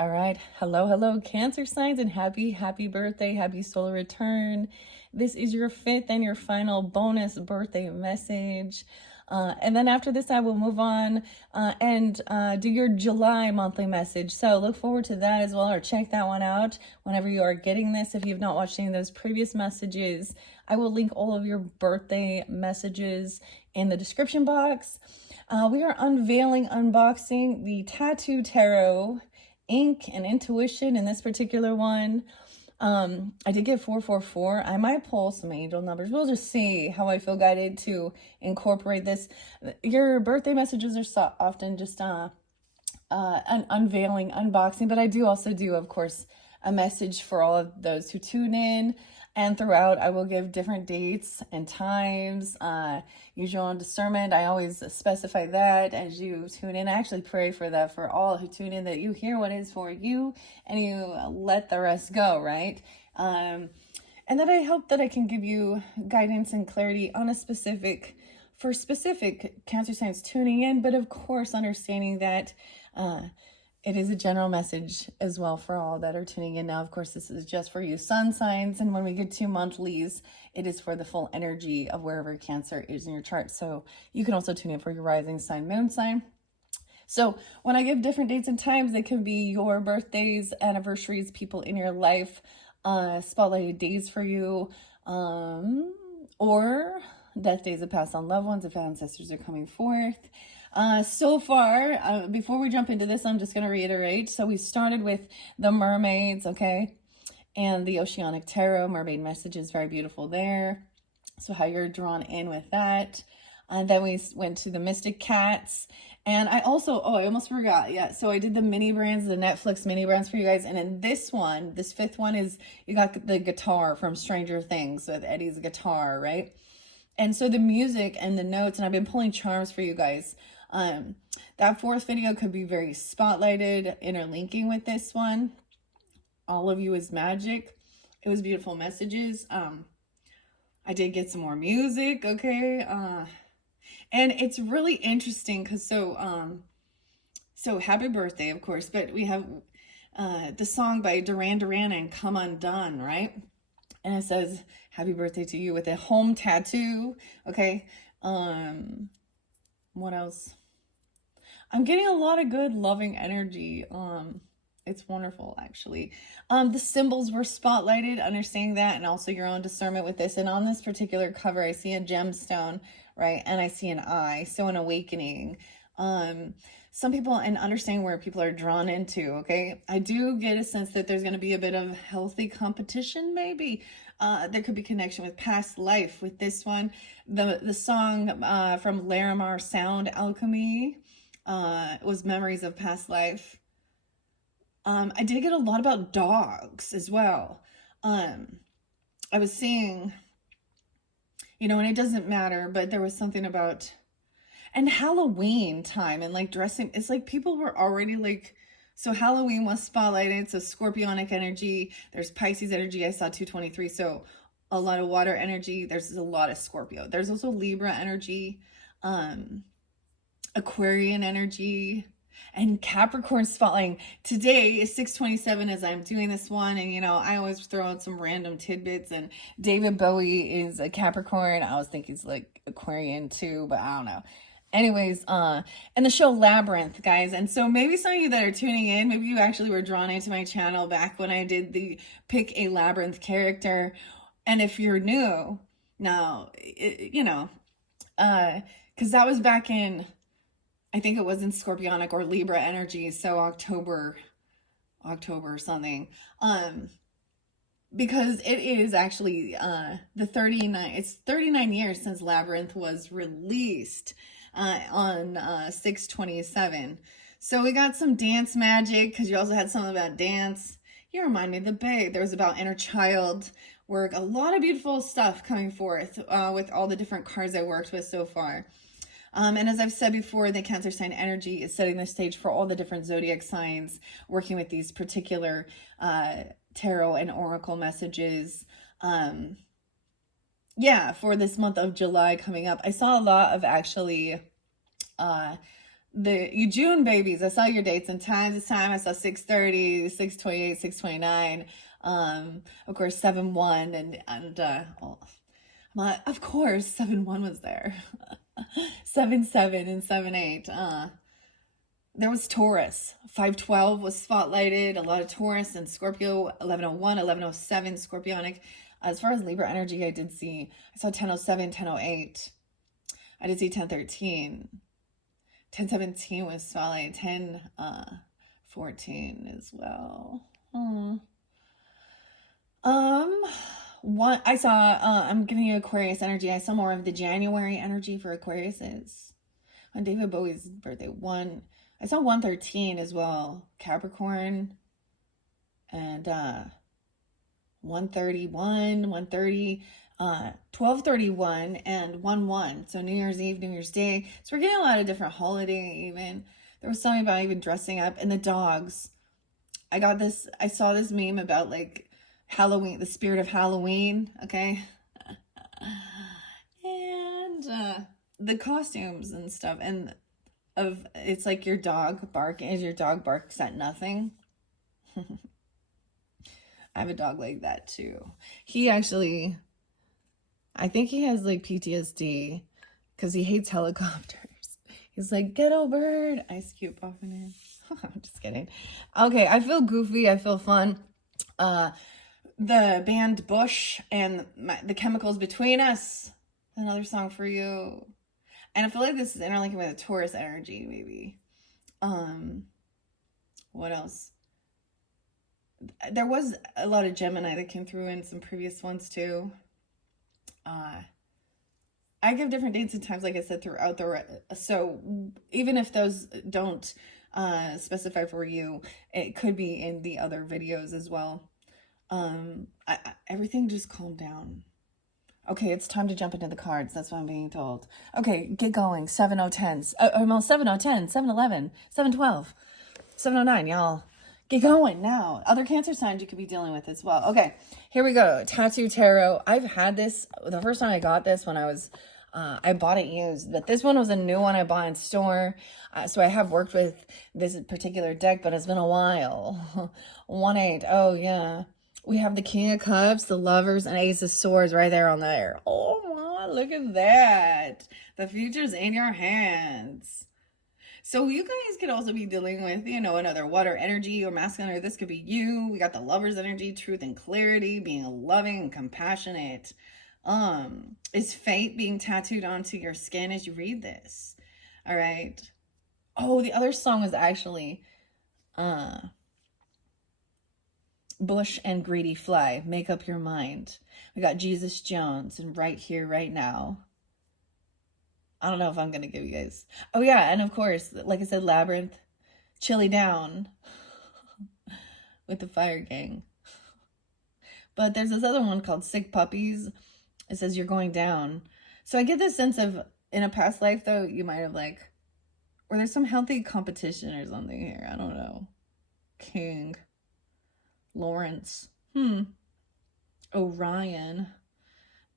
All right. Hello, Cancer signs, and happy birthday. Happy solar return. This is your fifth and your final bonus birthday message. And then after this, I will move on and do your July monthly message. So look forward to that as well, or check that one out whenever you are getting this. If you've not watched any of those previous messages, I will link all of your birthday messages in the description box. We are unboxing the Tattoo Tarot ink and intuition in this particular one. I did get 444. I might pull some angel numbers. We'll just see how I feel guided to incorporate this. Your birthday messages are so often just an unveiling, unboxing, but I do also do, of course, a message for all of those who tune in. And throughout, I will give different dates and times. Use your own discernment. I always specify that as you tune in. I actually pray for that for all who tune in, that you hear what is for you and you let the rest go, right? And that I hope that I can give you guidance and clarity on specific Cancer signs tuning in, but of course understanding that it is a general message as well for all that are tuning in. Now, of course, this is just for you sun signs. And when we get to monthlies, it is for the full energy of wherever Cancer is in your chart. So you can also tune in for your rising sign, moon sign. So when I give different dates and times, they can be your birthdays, anniversaries, people in your life, spotlighted days for you, or death days of passed on loved ones if ancestors are coming forth. So far, before we jump into this, I'm just going to reiterate. So we started with the mermaids, okay? And the Oceanic Tarot, mermaid messages, very beautiful there. So how you're drawn in with that. And then we went to the Mystic Cats. And I also, I almost forgot. Yeah, so I did the mini brands, the Netflix mini brands for you guys. And in this one, this fifth one is, you got the guitar from Stranger Things with Eddie's guitar, right? And so the music and the notes, and I've been pulling charms for you guys. That fourth video could be very spotlighted, interlinking with this one. All of you is magic. It was beautiful messages. I did get some more music, okay? And it's really interesting because so happy birthday, of course, but we have the song by Duran Duran and Come Undone, right? And it says, happy birthday to you with a home tattoo, okay? What else? I'm getting a lot of good, loving energy. It's wonderful, actually. The symbols were spotlighted, understanding that, and also your own discernment with this. And on this particular cover, I see a gemstone, right? And I see an eye, so an awakening. Some people, and understanding where people are drawn into, okay? I do get a sense that there's going to be a bit of healthy competition, maybe. There could be connection with past life with this one. The song from Larimar, Sound Alchemy, was Memories of Past Life. I did get a lot about dogs as well. I was seeing, and it doesn't matter, but there was something about, and Halloween time and like dressing, it's like people were already like, so Halloween was spotlighted, so Scorpionic energy, there's Pisces energy, I saw 223, so a lot of water energy, there's a lot of Scorpio. There's also Libra energy, Aquarian energy, and Capricorn spotlighting. Today is 6/27 as I'm doing this one, and I always throw out some random tidbits, and David Bowie is a Capricorn. I was thinking he's like Aquarian too, but I don't know. Anyways, and the show Labyrinth, guys. And so maybe some of you that are tuning in, maybe you actually were drawn into my channel back when I did the pick a Labyrinth character. And if you're new, now, because that was back in, I think it was in Scorpionic or Libra energy, so October or something. Because it is actually it's 39 years since Labyrinth was released on 6/27. So we got some dance magic, because you also had something about dance. You remind me of the Bay. There was about inner child work, a lot of beautiful stuff coming forth with all the different cards I worked with so far. And as I've said before, the Cancer sign energy is setting the stage for all the different zodiac signs, working with these particular tarot and oracle messages. For this month of July coming up. I saw a lot of actually the you June babies, I saw your dates and times this time. I saw 6:30, 6:28, 6:29. Of course, 7-1 of course 7-1 was there. 7-7 and 7-8. There was Taurus. 512 was spotlighted. A lot of Taurus and Scorpio. 1101, 1107, Scorpionic. As far as Libra energy, I saw 1007, 1008. I did see 1013. 1017 was spotlight. 1014 as well. I saw, I'm giving you Aquarius energy. I saw more of the January energy for Aquariuses. On David Bowie's birthday, I saw 113 as well. Capricorn. And 131, 130, 1231, and 1-1. So New Year's Eve, New Year's Day. So we're getting a lot of different holiday even. There was something about even dressing up. And the dogs. I saw this meme about like Halloween, the spirit of Halloween, okay? And the costumes and stuff, and it's like your dog barks at nothing. I have a dog like that too. He actually, I think he has like PTSD because he hates helicopters. He's like, ghetto bird. Ice Cube popping in. I'm just kidding. Okay, I feel goofy. I feel fun. The band Bush and The Chemicals Between Us. Another song for you. And I feel like this is interlinking with a Taurus energy, maybe. What else? There was a lot of Gemini that came through in some previous ones too. I give different dates and times, like I said, throughout so even if those don't specify for you, it could be in the other videos as well. Everything just calmed down. Okay, it's time to jump into the cards. That's what I'm being told. Okay, get going. 7-0-10s. 7-0-10, 7-11, 7-12, 7-0-9, y'all. Get going now. Other Cancer signs you could be dealing with as well. Okay, here we go. Tattoo Tarot. I've had this. The first time I got this when I was, I bought it used. But this one was a new one I bought in store. So I have worked with this particular deck, but it's been a while. 1-8. Oh, yeah. We have the King of Cups, the Lovers, and Ace of Swords right there on there. Oh, my, look at that. The future's in your hands. So you guys could also be dealing with, another water energy or masculine, or this could be you. We got the Lover's energy, truth and clarity, being loving and compassionate. Is fate being tattooed onto your skin as you read this? All right. Oh, the other song was actually Bush and Greedy Fly, Make Up Your Mind. We got Jesus Jones and Right Here, Right Now. I don't know if I'm going to give you guys. Oh, yeah. And of course, like I said, Labyrinth, Chilly Down with the Fire Gang. But there's this other one called Sick Puppies. It says You're Going Down. So I get this sense of, in a past life, though, you might have or there's some healthy competition or something here. I don't know. King. Lawrence. Orion.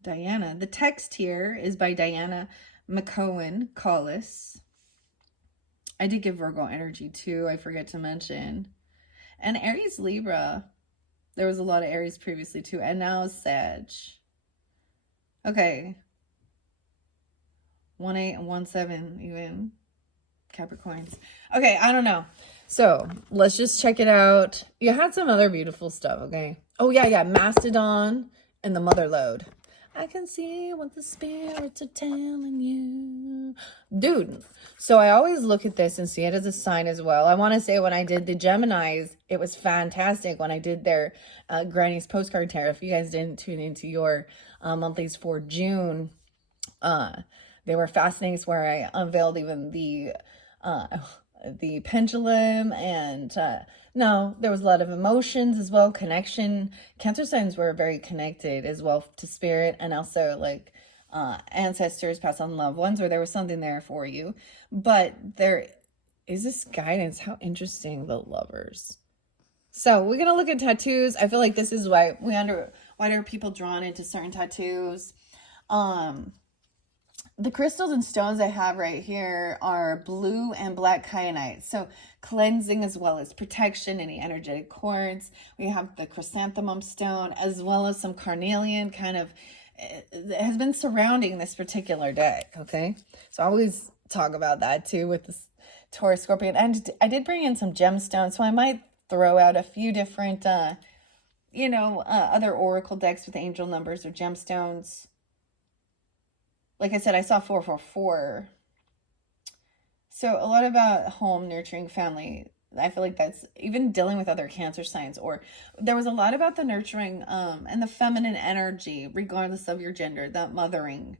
Diana. The text here is by Diana McCohen Collis. I did give Virgo energy too, I forget to mention. And Aries Libra. There was a lot of Aries previously too. And now Sag. Okay. 1-8 and 1-7 even. Capricorns. Okay, I don't know. So let's just check it out. You had some other beautiful stuff, okay? Oh, yeah. Mastodon and the Mother Lode. I can see what the spirits are telling you. Dude, so I always look at this and see it as a sign as well. I want to say when I did the Geminis, it was fantastic when I did their Granny's Postcard Tarot. If you guys didn't tune into your monthlies for June, they were fascinating. It's where I unveiled even the pendulum, and no, there was a lot of emotions as well, connection. Cancer signs were very connected as well to spirit, and also ancestors, past on loved ones, where there was something there for you. But there is this guidance. How interesting, the Lovers. So we're gonna look at tattoos. I feel like this is why are people drawn into certain tattoos. the crystals and stones I have right here are blue and black kyanite. So cleansing as well as protection, any energetic cords. We have the chrysanthemum stone as well as some carnelian kind of has been surrounding this particular deck. Okay. So I always talk about that too with this Taurus Scorpion. And I did bring in some gemstones. So I might throw out a few different, other oracle decks with angel numbers or gemstones. Like I said, I saw 444. So a lot about home, nurturing, family. I feel like that's even dealing with other Cancer signs. Or there was a lot about the nurturing and the feminine energy, regardless of your gender, that mothering,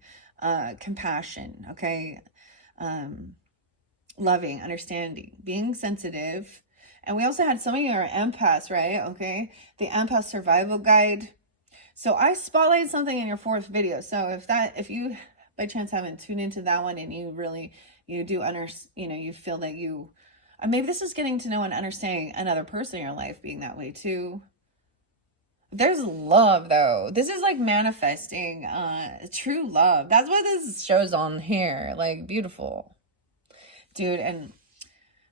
compassion, okay? Loving, understanding, being sensitive. And we also had some of you are empaths, right? Okay. The empath survival guide. So I spotlighted something in your 4th video. So if you by chance haven't tuned into that one and you feel that maybe this is getting to know and understanding another person in your life being that way too. There's love though. This is like manifesting true love. That's what this show's on here. Like beautiful. Dude, and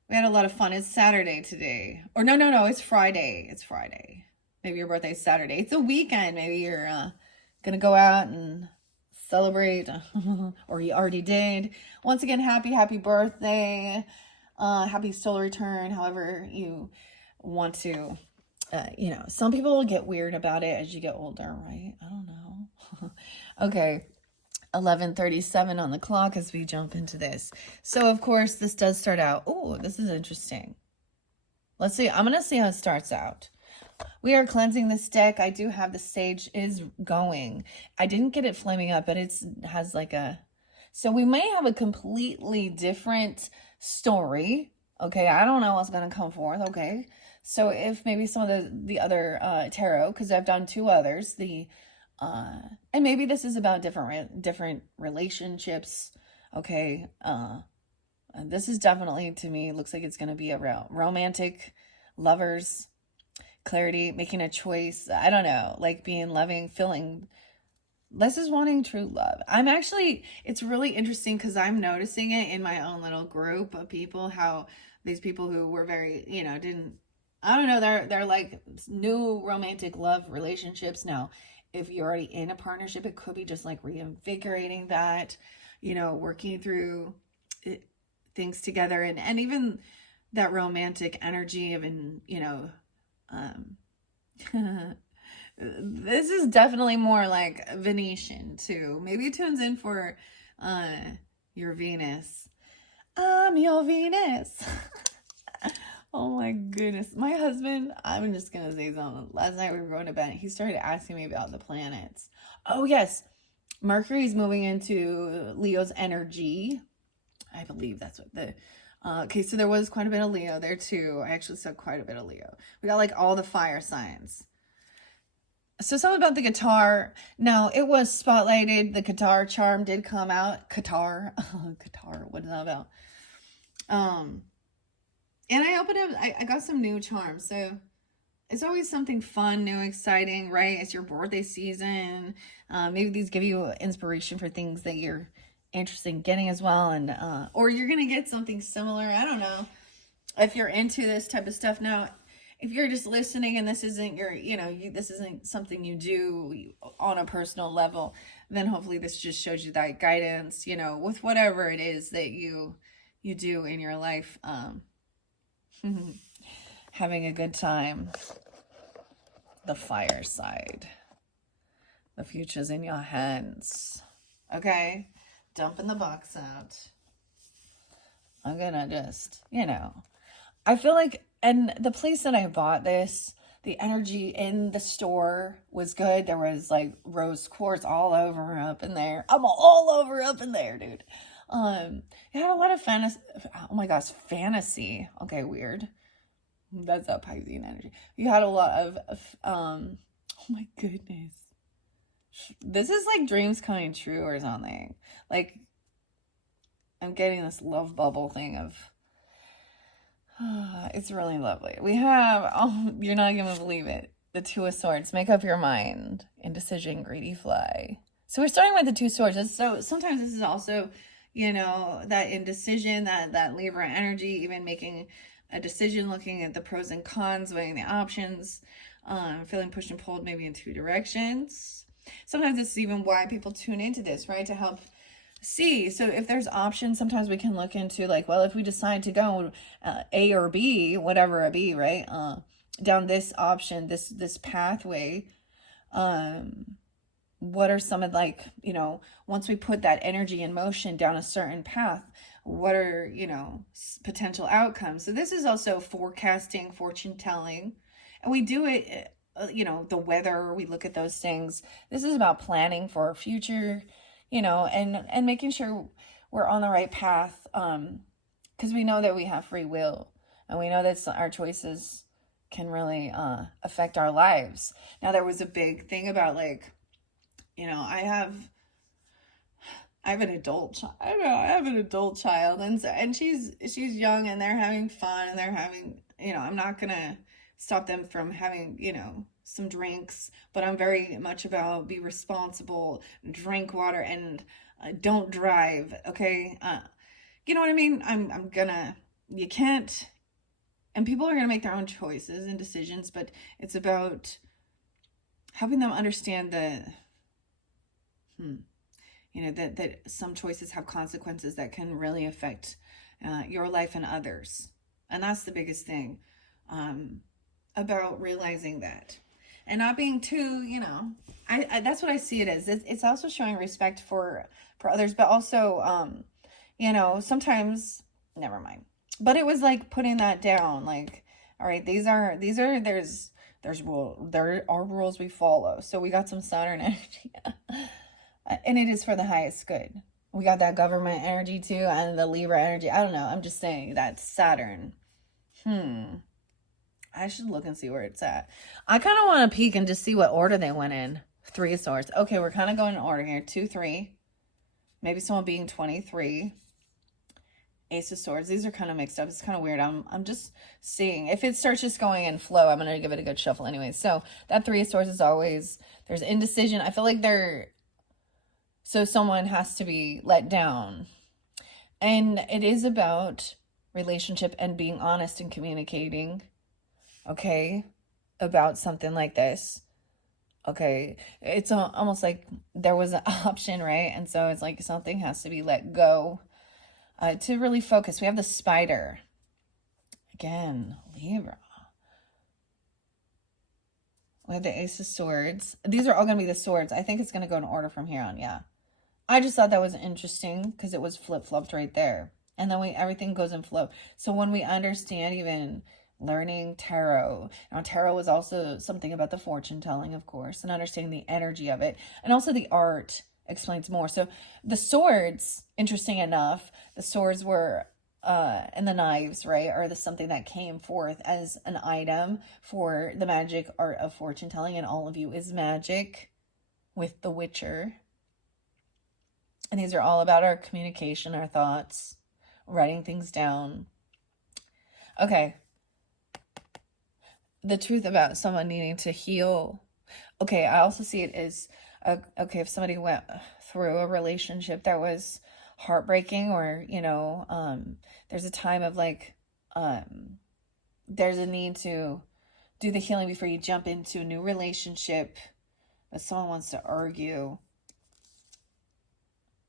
we had a lot of fun. It's Saturday today. Or no, it's Friday. It's Friday. Maybe your birthday's Saturday. It's a weekend. Maybe you're gonna go out and celebrate, or you already did. Once again, happy birthday, happy solar return, however you want to. Some people will get weird about it as you get older, right? I don't know. Okay, 11:37 on the clock as we jump into this. So of course this does start out. Oh, this is interesting. Let's see. I'm gonna see how it starts out. We are cleansing this deck. I do have the sage is going. I didn't get it flaming up, but it has like so we may have a completely different story. Okay, I don't know what's going to come forth. Okay, so if maybe some of the other tarot, because I've done 2 others, and maybe this is about different relationships. Okay, and this is definitely, to me, looks like it's going to be around romantic, lovers, clarity, making a choice. I don't know, like being loving, feeling. This is wanting true love. It's really interesting because I'm noticing it in my own little group of people, how these people who were very, they're like new romantic love relationships. Now, if you're already in a partnership, it could be just like reinvigorating that, working through things together and even that romantic energy of, this is definitely more like Venetian too. Maybe it tunes in for your Venus. I'm your Venus. Oh my goodness. My husband, I'm just gonna say something. Last night we were going to bed and he started asking me about the planets. Oh yes, Mercury's moving into Leo's energy. I believe that's what okay, so there was quite a bit of Leo there too. I actually saw quite a bit of Leo. We got like all the fire signs. So something about the guitar. Now, it was spotlighted. The guitar charm did come out. Guitar, what is that about? And I opened up, I got some new charms. So it's always something fun, new, exciting, right? It's your birthday season. Maybe these give you inspiration for things that you're interested in getting as well. And or you're going to get something similar. I don't know if you're into this type of stuff. Now, if you're just listening and this isn't your, this isn't something you do on a personal level, then hopefully this just shows you that guidance, with whatever it is that you do in your life. Having a good time. The fire side. The future's in your hands. Okay? Dumping the box out. I'm gonna just, I feel like, and the place that I bought this, the energy in the store was good. There was like rose quartz all over up in there. I'm all over up in there, dude. It had a lot of fantasy. Oh my gosh, fantasy. Okay, weird. That's that Piscean energy. You had a lot of oh my goodness. This is like dreams coming true or something. Like, I'm getting this love bubble thing of, it's really lovely. We have, you're not going to believe it. The Two of Swords. Make up your mind. Indecision, greedy fly. So we're starting with the Two Swords. So sometimes this is also, that indecision, that Libra energy, even making a decision, looking at the pros and cons, weighing the options, feeling pushed and pulled maybe in two directions. Sometimes this is even why people tune into this, right? To help see. So if there's options, sometimes we can look into like, well, if we decide to go A or B, whatever a B, right? Down this option, this pathway, what are some of like, once we put that energy in motion down a certain path, what are, potential outcomes? So this is also forecasting, fortune telling, and we do it, the weather, we look at those things. This is about planning for our future, and making sure we're on the right path, because we know that we have free will, and we know that our choices can really affect our lives. Now, there was a big thing about like, I have an adult I have an adult child, and she's young, and they're having fun, and they're having, I'm not gonna stop them from having, some drinks, but I'm very much about be responsible, drink water, and don't drive, okay? You know what I mean? You can't, and people are gonna make their own choices and decisions, but it's about helping them understand that some choices have consequences that can really affect your life and others. And that's the biggest thing, about realizing that. And not being too, I that's what I see it as. It's also showing respect for others, but also, sometimes, never mind. But it was like putting that down, like, all right, there are rules we follow. So we got some Saturn energy. And it is for the highest good. We got that government energy too, and the Libra energy. I don't know. I'm just saying that Saturn. I should look and see where it's at. I kind of want to peek and just see what order they went in. Three of Swords. Okay, we're kind of going in order here. 2, 3. Maybe someone being 23. Ace of Swords. These are kind of mixed up. It's kind of weird. I'm just seeing. If it starts just going in flow, I'm going to give it a good shuffle anyway. So that 3 of Swords is always, there's indecision. I feel like so someone has to be let down. And it is about relationship and being honest and communicating, okay, about something like this. Okay, it's almost like there was an option, right? And so it's like something has to be let go to really focus. We have the Spider. Again, Libra. We have the Ace of Swords. These are all going to be the swords. I think it's going to go in order from here on, yeah. I just thought that was interesting because it was flip-flopped right there. And then everything goes in flow. So when we understand even learning tarot, now tarot is also something about the fortune telling, of course, and understanding the energy of it. And also the art explains more. So the swords, interesting enough, the swords were, and the knives, right, are something that came forth as an item for the magic art of fortune telling. And all of you is magic with the Witcher. And these are all about our communication, our thoughts, writing things down. Okay. The truth about someone needing to heal. Okay, I also see it as, okay, if somebody went through a relationship that was heartbreaking, or, there's a time of like, there's a need to do the healing before you jump into a new relationship, but someone wants to argue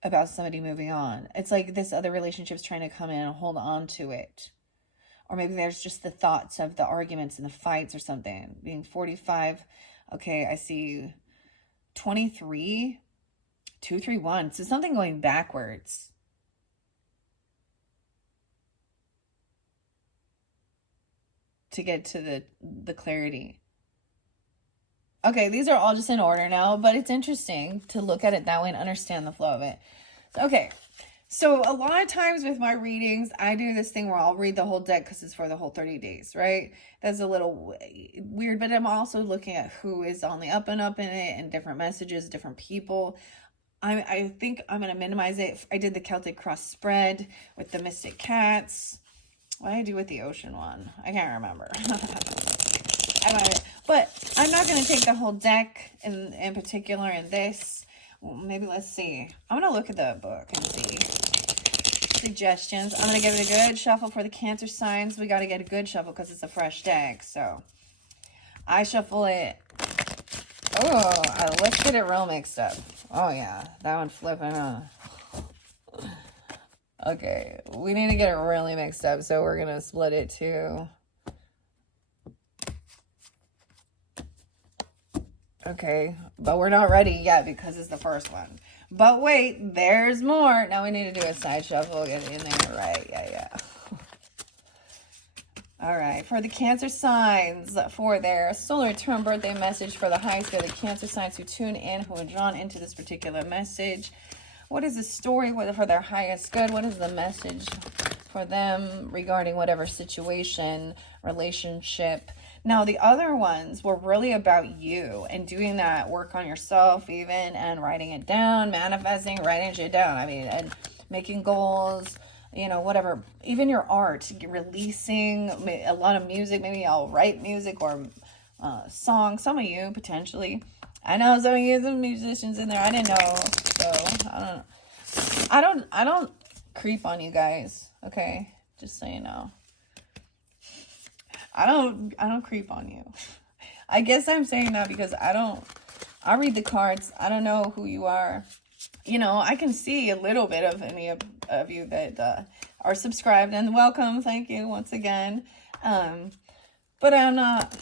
about somebody moving on. It's like this other relationship's trying to come in and hold on to it. Or maybe there's just the thoughts of the arguments and the fights or something. Being 45. Okay, I see 23. 2, 3, 1. So something going backwards. To get to the clarity. Okay, these are all just in order now, but it's interesting to look at it that way and understand the flow of it. Okay, so a lot of times with my readings, I do this thing where I'll read the whole deck because it's for the whole 30 days, right? That's a little weird, but I'm also looking at who is on the up and up in it and different messages, different people. I think I'm going to minimize it. I did the Celtic Cross spread with the Mystic Cats. What did I do with the Ocean one? I can't remember. But I'm not going to take the whole deck in particular in this. Well, maybe let's see. I'm going to look at the book and see. Suggestions. I'm going to give it a good shuffle for the Cancer signs. We got to get a good shuffle because it's a fresh deck. So I shuffle it. Oh, let's get it real mixed up. Oh, yeah. That one flipping, huh? Okay. We need to get it really mixed up. So we're going to split it too. Okay. But we're not ready yet because it's the first one. But wait, there's more. Now we need to do a side shuffle. Get it in there. Right. Yeah. All right. For the Cancer signs, for their solar return birthday message for the highest good, the Cancer signs who tune in, who are drawn into this particular message. What is the story for their highest good? What is the message for them regarding whatever situation, relationship? Now, the other ones were really about you and doing that work on yourself even, and writing it down, manifesting, writing shit down. I mean, and making goals, you know, whatever. Even your art, releasing a lot of music. Maybe I'll write music or songs. Some of you, potentially. I know some of you, some musicians in there. I didn't know, so I don't creep on you guys, okay? Just so you know. I don't creep on you. I guess I'm saying that because I read the cards. I don't know who you are. You know, I can see a little bit of any of you that are subscribed, and welcome. Thank you once again. But I'm not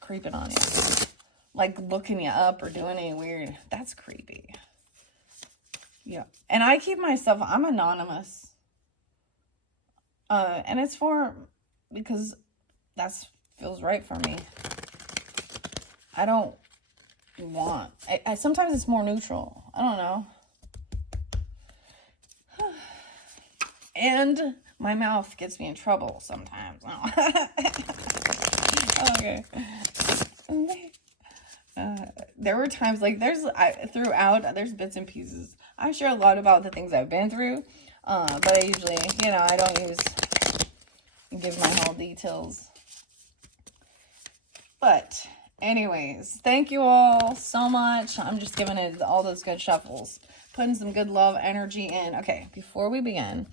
creeping on you. Like looking you up or doing any weird. That's creepy. Yeah. And I keep myself, I'm anonymous. And it's because that's feels right for me. I don't want, I sometimes it's more neutral. I don't know. And my mouth gets me in trouble sometimes. Okay. There were times like there's bits and pieces. I share a lot about the things I've been through. But I usually, you know, I don't give my whole details. But anyways, thank you all so much. I'm just giving it all those good shuffles, putting some good love energy in. Okay, before we begin,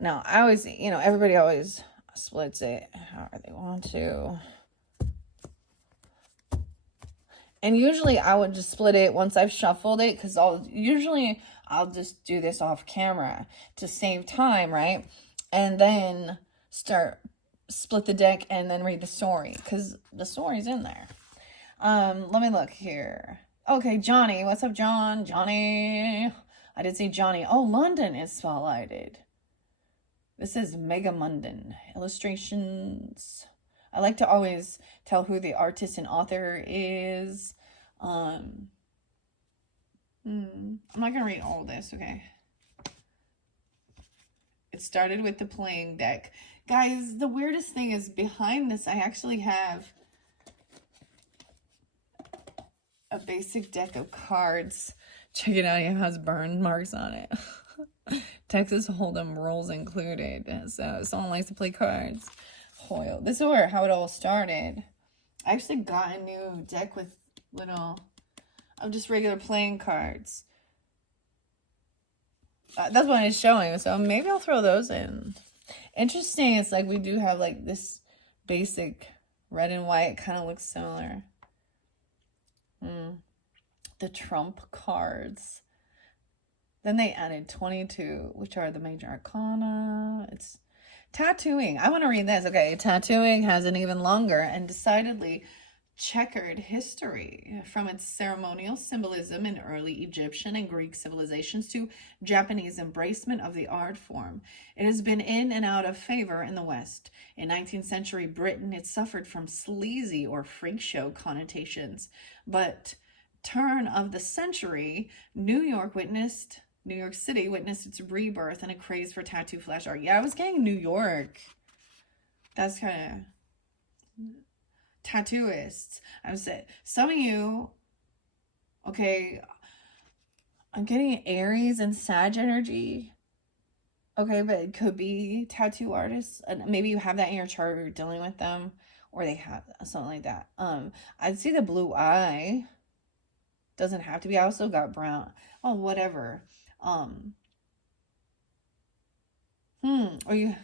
now I always, you know, everybody always splits it however they want to. And usually I would just split it once I've shuffled it, because I'll just do this off camera to save time, right? And then split the deck and then read the story, because the story's in there. Let me look here. Okay, Johnny. What's up, John? Johnny. I did see Johnny. Oh, London is spotlighted. This is Mega Munden. Illustrations. I like to always tell who the artist and author is. I'm not going to read all this, okay? It started with the playing deck. Guys, the weirdest thing is behind this, I actually have a basic deck of cards. Check it out. It has burn marks on it. Texas Hold'em rules included. So someone likes to play cards. Hoyle. This is how it all started. I actually got a new deck with of just regular playing cards. That's what it's showing. So maybe I'll throw those in. Interesting. It's like we do have like this basic red and white. Kind of looks similar. The Trump cards. Then they added 22, which are the major arcana. It's tattooing. I want to read this. Okay, tattooing has an even longer and decidedly checkered history, from its ceremonial symbolism in early Egyptian and Greek civilizations to Japanese embracement of the art form. It has been in and out of favor in the West. In 19th century Britain, it suffered from sleazy or freak show connotations, but turn of the century, New York City witnessed its rebirth and a craze for tattoo flash art. Yeah, I was getting New York. That's kind of tattooists. I would say some of you, okay, I'm getting Aries and Sag energy. Okay, but it could be tattoo artists. And maybe you have that in your chart, or you're dealing with them, or they have something like that. I'd see the blue eye. Doesn't have to be. I also got brown. Oh, whatever. Or you,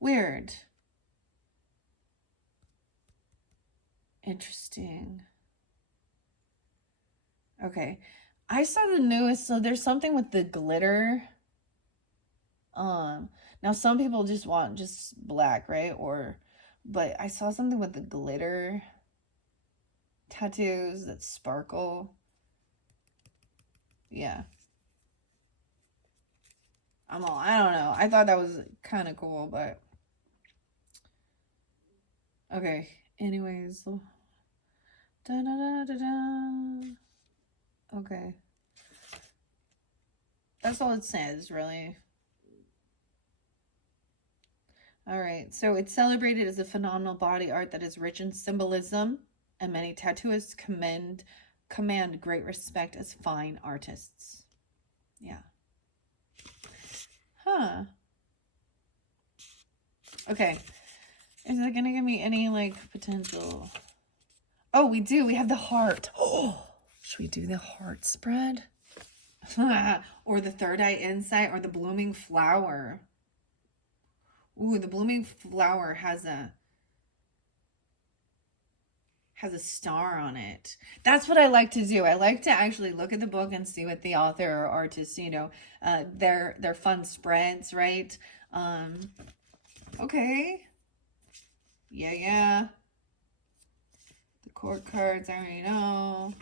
weird. Interesting. Okay. I saw the newest, so there's something with the glitter. Now some people just want just black, right? But I saw something with the glitter tattoos that sparkle. Yeah. I don't know. I thought that was kind of cool, but okay. Anyways. Da, da, da, da, da. Okay. That's all it says, really. All right. So it's celebrated as a phenomenal body art that is rich in symbolism, and many tattooists command great respect as fine artists. Yeah. Huh. Okay. Is that gonna give me any like potential? Oh, we do. We have the heart. Oh, should we do the heart spread? Or the third eye insight, or the blooming flower? Ooh, the blooming flower has a star on it. That's what I like to do. I like to actually look at the book and see what the author or artist, their fun spreads, right? Okay. Yeah. The court cards, I already know.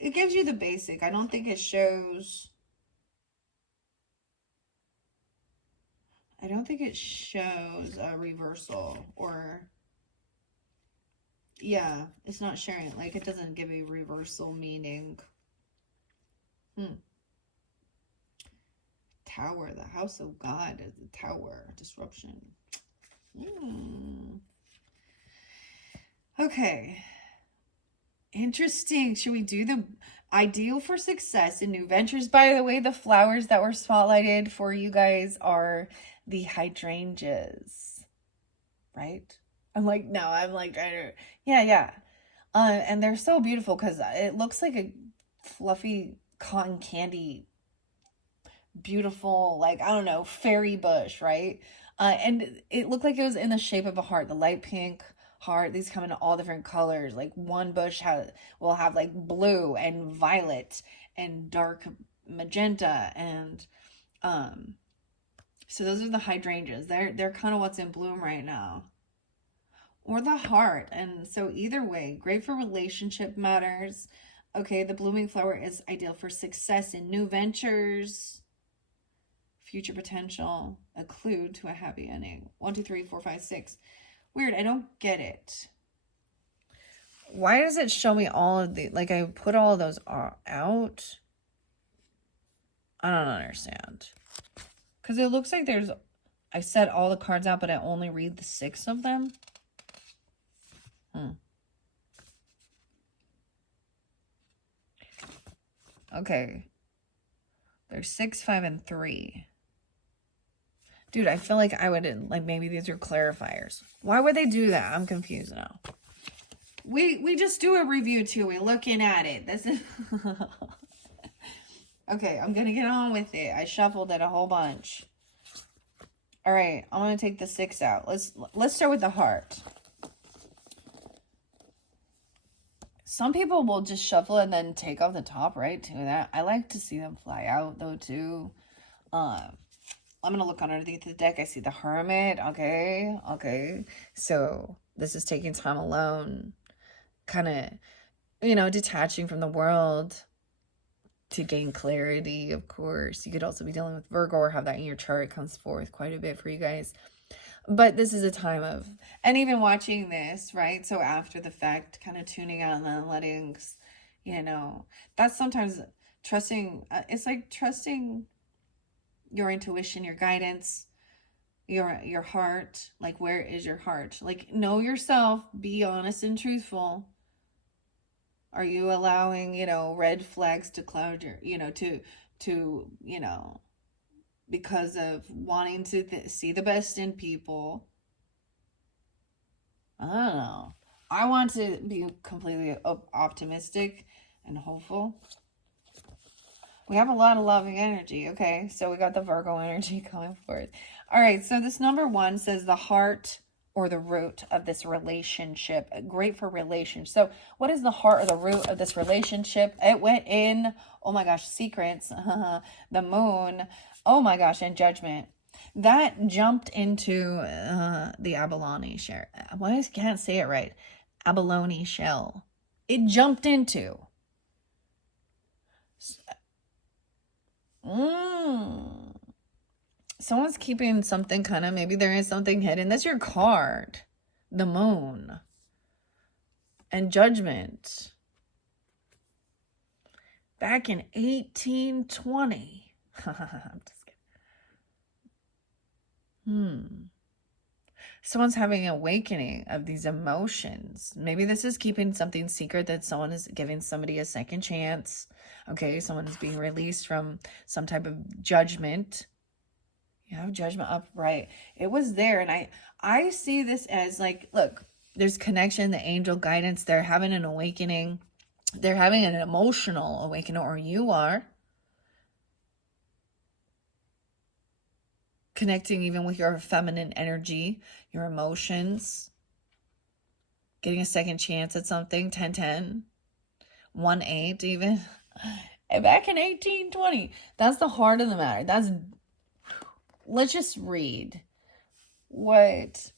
It gives you the basic. I don't think it shows. I don't think it shows a reversal or. Yeah, it's not sharing it. Like, it doesn't give a reversal meaning. Tower, the house of God is the tower. Disruption. Okay. Interesting. Should we do the ideal for success in new ventures? By the way, the flowers that were spotlighted for you guys are the hydrangeas, right? I'm like, no, I'm like trying to, yeah. And they're so beautiful because it looks like a fluffy cotton candy, beautiful, like, I don't know, fairy bush, right? And it looked like it was in the shape of a heart, the light pink heart. These come in all different colors. Like one bush will have like blue and violet and dark magenta, and so those are the hydrangeas. They're kind of what's in bloom right now. Or the heart. And so either way, great for relationship matters. Okay, the blooming flower is ideal for success in new ventures, future potential, a clue to a happy ending. 1, 2, 3, 4, 5, 6. Weird, I don't get it. Why does it show me all of the, like, I put all of those out? I don't understand. Because it looks like I set all the cards out, but I only read the 6 of them. Okay. There's 6, 5, and 3. Dude, I feel like I would, like, maybe these are clarifiers. Why would they do that? I'm confused now. We just do a review too. We're looking at it. This is okay. I'm gonna get on with it. I shuffled it a whole bunch. All right, I'm gonna take the 6 out. Let's start with the heart. Some people will just shuffle and then take off the top, right? To that, I like to see them fly out though too. I'm gonna look underneath the deck. I see the Hermit. Okay. So this is taking time alone, kind of, detaching from the world to gain clarity, of course. You could also be dealing with Virgo or have that in your chart. It comes forth quite a bit for you guys. But this is a time of, and even watching this, right? So after the fact, kind of tuning out and then letting, that's sometimes trusting. It's like trusting your intuition, your guidance, your heart. Like, where is your heart? Like, know yourself, be honest and truthful. Are you allowing, red flags to cloud your, because of wanting to see the best in people? I don't know. I want to be completely optimistic and hopeful. We have a lot of loving energy, okay? So we got the Virgo energy coming forth. All right, so this number 1 says the heart or the root of this relationship. Great for relations. So what is the heart or the root of this relationship? It went in, oh my gosh, secrets, the moon, oh my gosh, and judgment. That jumped into the abalone shell. Why I can't say it right. Abalone shell. It jumped into. Someone's keeping something kind of, maybe there is something hidden. That's your card. The moon. And judgment. Back in 1820. I'm just kidding. Someone's having an awakening of these emotions. Maybe this is keeping something secret, that someone is giving somebody a second chance. Okay, someone is being released from some type of judgment. You have judgment upright. It was there, and I see this as like, look, there's connection, the angel guidance. They're having an awakening. They're having an emotional awakening, or you are. Connecting even with your feminine energy, your emotions, getting a second chance at something. 10-10, 1-8 even. And back in 1820, that's the heart of the matter. Let's just read what,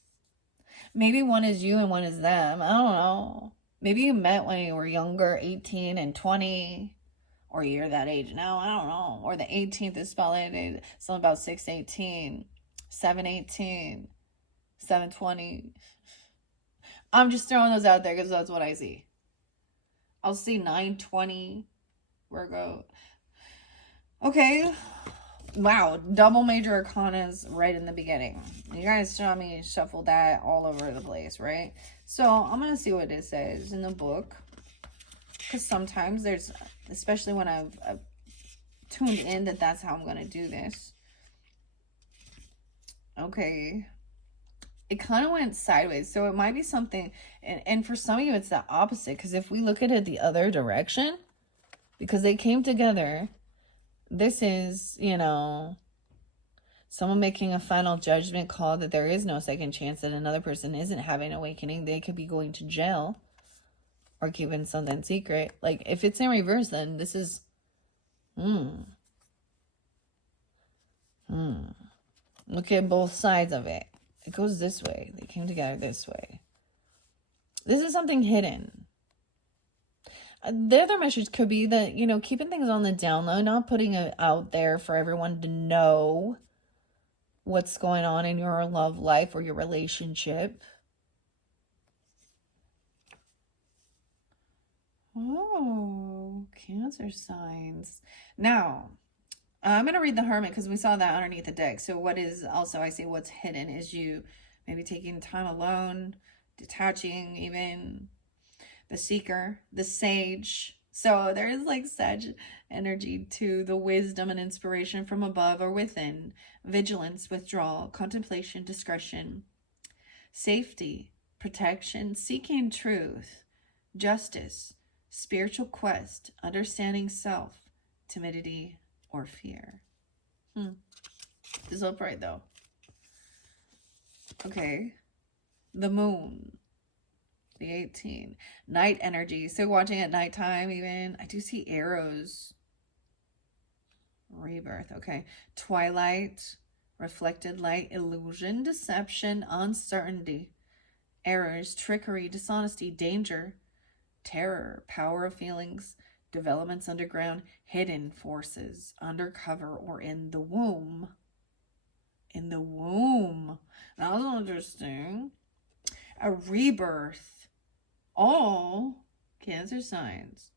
maybe one is you and one is them. I don't know. Maybe you met when you were younger, 18 and 20. Or you're that age now, I don't know. Or the 18th is spelled something about 618, 718, 720. I'm just throwing those out there because that's what I see. I'll see 920, Virgo. Okay. Wow, double major arcanas right in the beginning. You guys saw me shuffle that all over the place, right? So I'm going to see what it says in the book. Because sometimes there's, especially when I've tuned in that's how I'm going to do this. Okay. It kind of went sideways. So it might be something, and for some of you, it's the opposite. Because if we look at it the other direction, because they came together, this is, someone making a final judgment call that there is no second chance, that another person isn't having an awakening. They could be going to jail. Or keeping something secret. Like, if it's in reverse, then this is... Look at both sides of it. It goes this way. They came together this way. This is something hidden. The other message could be that, keeping things on the down low, not putting it out there for everyone to know what's going on in your love life or your relationship. Oh, Cancer signs. Now, I'm going to read the Hermit because we saw that underneath the deck. So what is also, I say what's hidden is you maybe taking time alone, detaching even. The Seeker, the Sage. So there is like Sag energy to the wisdom and inspiration from above or within. Vigilance, withdrawal, contemplation, discretion. Safety, protection, seeking truth, justice, spiritual quest, understanding self, timidity, or fear. This is upright though. Okay. The Moon. The 18. Night energy. So watching at nighttime even. I do see arrows. Rebirth. Okay. Twilight. Reflected light. Illusion. Deception. Uncertainty. Errors. Trickery. Dishonesty. Danger. Terror. Power of feelings. Developments underground. Hidden forces. Undercover or in the womb. In the womb. That was interesting. A rebirth. All Cancer signs.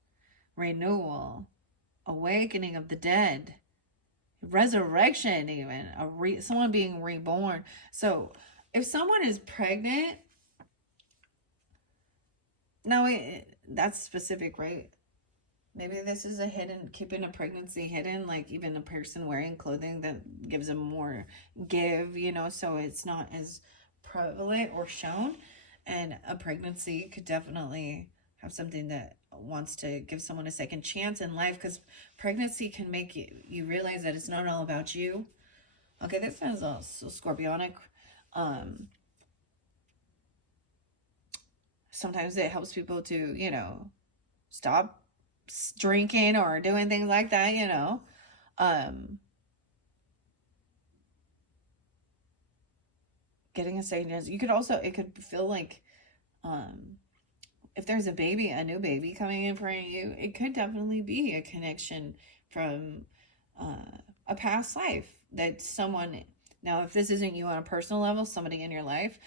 Renewal. Awakening of the dead. Resurrection even. Someone being reborn. So if someone is pregnant, now that's specific, right? Maybe this is a hidden, keeping a pregnancy hidden, like even a person wearing clothing that gives them more give, so it's not as prevalent or shown. And a pregnancy could definitely have something that wants to give someone a second chance in life, because pregnancy can make you realize that it's not all about you. Okay, this is also scorpionic. Um, Sometimes it helps people to, stop drinking or doing things like that. Um, Getting a second chance. You could also, it could feel like, um, if there's a new baby coming in for you, it could definitely be a connection from a past life that someone. Now, if this isn't you on a personal level, somebody in your life,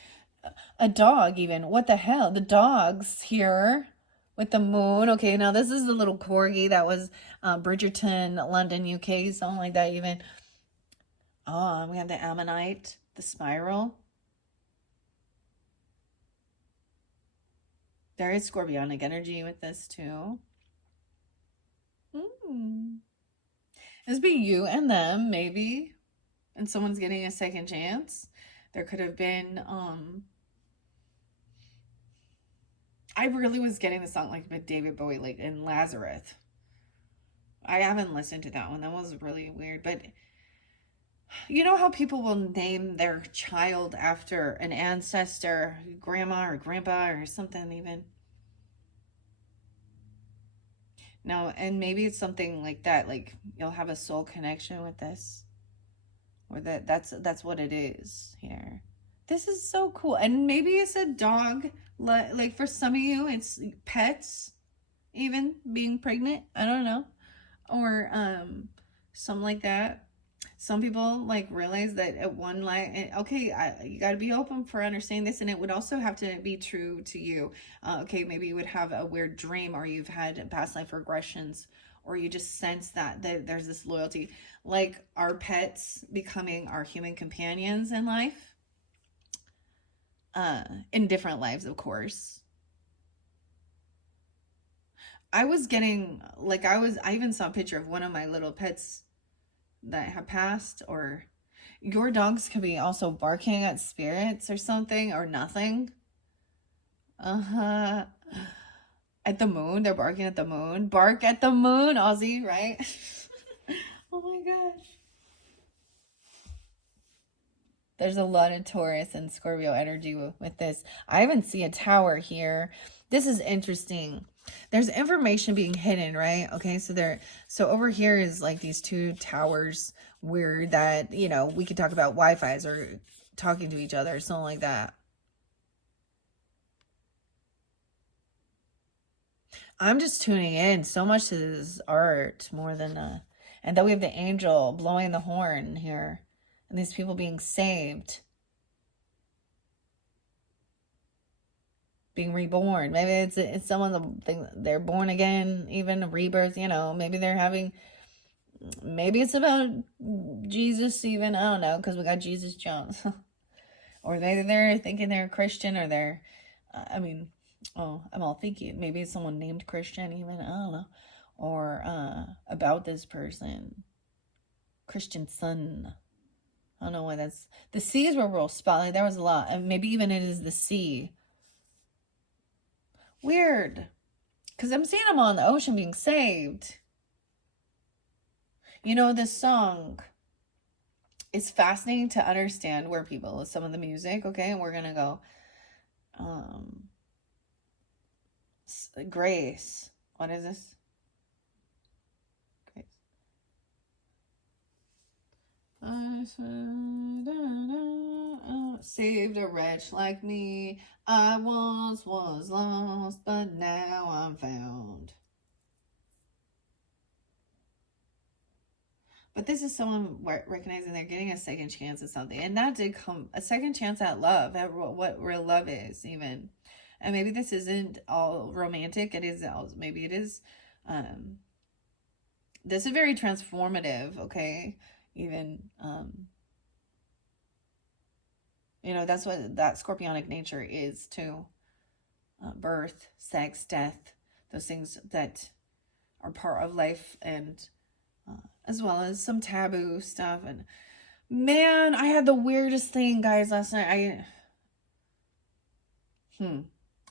a dog, even. What the hell? The dog's here with the moon. Okay, now this is the little corgi that was Bridgerton, London, UK, something like that, even. Oh, we have the ammonite, the spiral. There is scorpionic energy with this too. This be you and them, maybe, and someone's getting a second chance. There could have been I really was getting the song like with David Bowie, like in Lazarus. I haven't listened to that one. That was really weird. But you know how people will name their child after an ancestor, grandma or grandpa or something even? No, and maybe it's something like that, like you'll have a soul connection with this. Or that's what it is here. This is so cool. And maybe it's a dog, like for some of you it's pets, even being pregnant, I don't know. Or something like that. Some people like realize that at one life, okay, you got to be open for understanding this, and it would also have to be true to you. Okay, maybe you would have a weird dream, or you've had past life regressions, or you just sense that there's this loyalty, like our pets becoming our human companions in life, in different lives, of course. I was getting like I even saw a picture of one of my little pets that have passed. Or your dogs could be also barking at spirits or something, or nothing. Uh-huh. At the moon, they're barking at the moon. Bark at the moon, Aussie, right? Oh my gosh. There's a lot of Taurus and Scorpio energy with this. I even see a tower here. This is interesting. There's information being hidden, right? Okay, so over here is like these two towers where that, we could talk about Wi-Fi's or talking to each other or something like that. I'm just tuning in so much to this art more than and then we have the angel blowing the horn here, and these people being saved, being reborn. Maybe it's someone they're born again, even a rebirth. Maybe they're having. Maybe it's about Jesus, even. I don't know, because we got Jesus Jones, or maybe they're thinking they're a Christian, or they're. I mean, oh, I'm all thinking maybe it's someone named Christian, even. I don't know, or about this person, Christian son. I don't know why that's the C's were real spotlight. There was a lot, and maybe even it is the C. Weird. Because I'm seeing them on the ocean being saved. This song is fascinating to understand where people, some of the music, okay? And we're going to go, Grace. What is this? Grace. Saved a wretch like me. I once was lost, but now I'm found. But this is someone recognizing they're getting a second chance at something. And that did come, a second chance at love, at what real love is, even. And maybe this isn't all romantic. It is, maybe it is, this is very transformative, okay? Even, that's what that scorpionic nature is too. Birth, sex, death, those things that are part of life, and as well as some taboo stuff. And man, I had the weirdest thing, guys, last night. I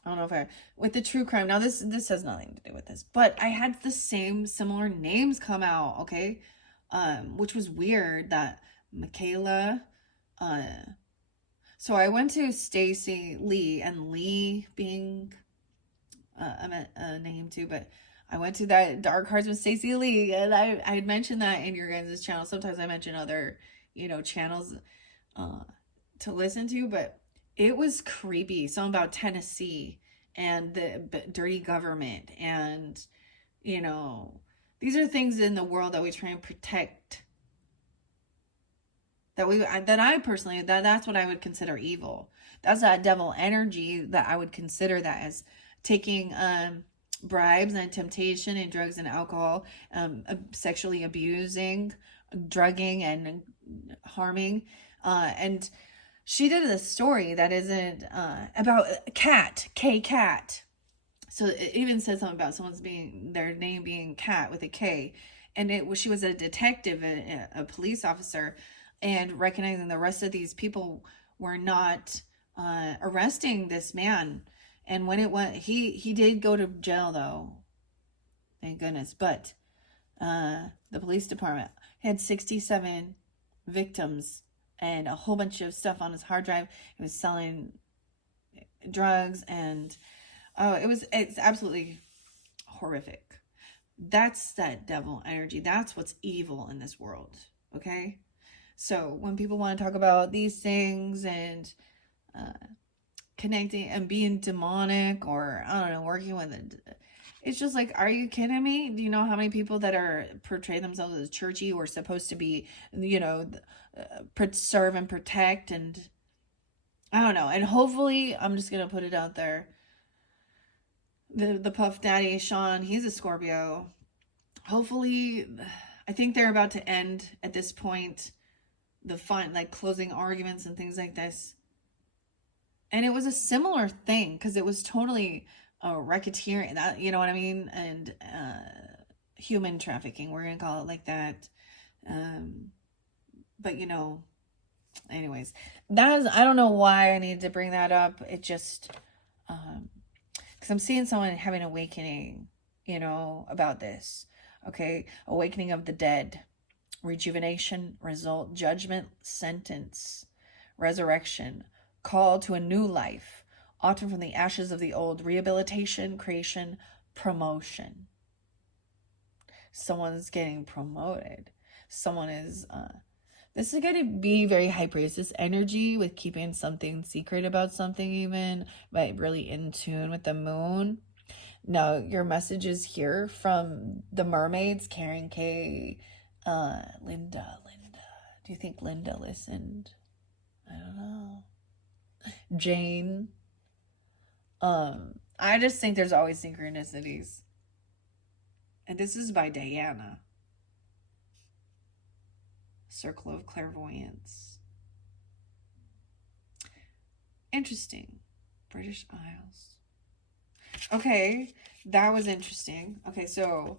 don't know if I with the true crime. Now this has nothing to do with this, but I had the same similar names come out, okay? Which was weird that Michaela uh so I went to Stacy Lee, and Lee being a name too, but I went to that Dark Cards with Stacy Lee, and I had mentioned that in your guys' channel. Sometimes I mention other, channels uh to listen to, but it was creepy. Something about Tennessee and the dirty government, and you know, these are things in the world that we try and protect. That I personally, that's what I would consider evil. That's that devil energy that I would consider that as taking bribes and temptation and drugs and alcohol, sexually abusing, drugging and harming, and she did a story that isn't about Cat. So it even says something about their name being Cat with a K, and she was a detective, a police officer, and recognizing the rest of these people were not arresting this man. And when it went, he did go to jail though, thank goodness. But the police department had 67 victims and a whole bunch of stuff on his hard drive. He was selling drugs, and it's absolutely horrific. That's that devil energy. That's what's evil in this world. Okay. So when people want to talk about these things and connecting and being demonic, or I don't know, working with it, it's just like, are you kidding me? Do you know how many people that are portray themselves as churchy or supposed to be, serve and protect, and I don't know. And hopefully, I'm just gonna put it out there. The Puff Daddy Sean, he's a Scorpio. Hopefully, I think they're about to end at this point the fun, like closing arguments and things like this. And it was a similar thing because it was totally racketeering, that, you know what I mean, and human trafficking. We're gonna call it like that. But anyways, I don't know why I needed to bring that up. It just because I'm seeing someone having an awakening, about this. Okay, awakening of the dead. Rejuvenation, result, judgment, sentence, resurrection, call to a new life, autumn from the ashes of the old, rehabilitation, creation, promotion. Someone's getting promoted. Someone is, this is going to be very high priestess energy with keeping something secret about something, even, but really in tune with the moon. Now, your message is here from the mermaids, Karen K, Linda. Do you think Linda listened? I don't know. Jane. I just think there's always synchronicities. And this is by Diana. Circle of Clairvoyance. Interesting. British Isles. Okay, that was interesting. Okay, so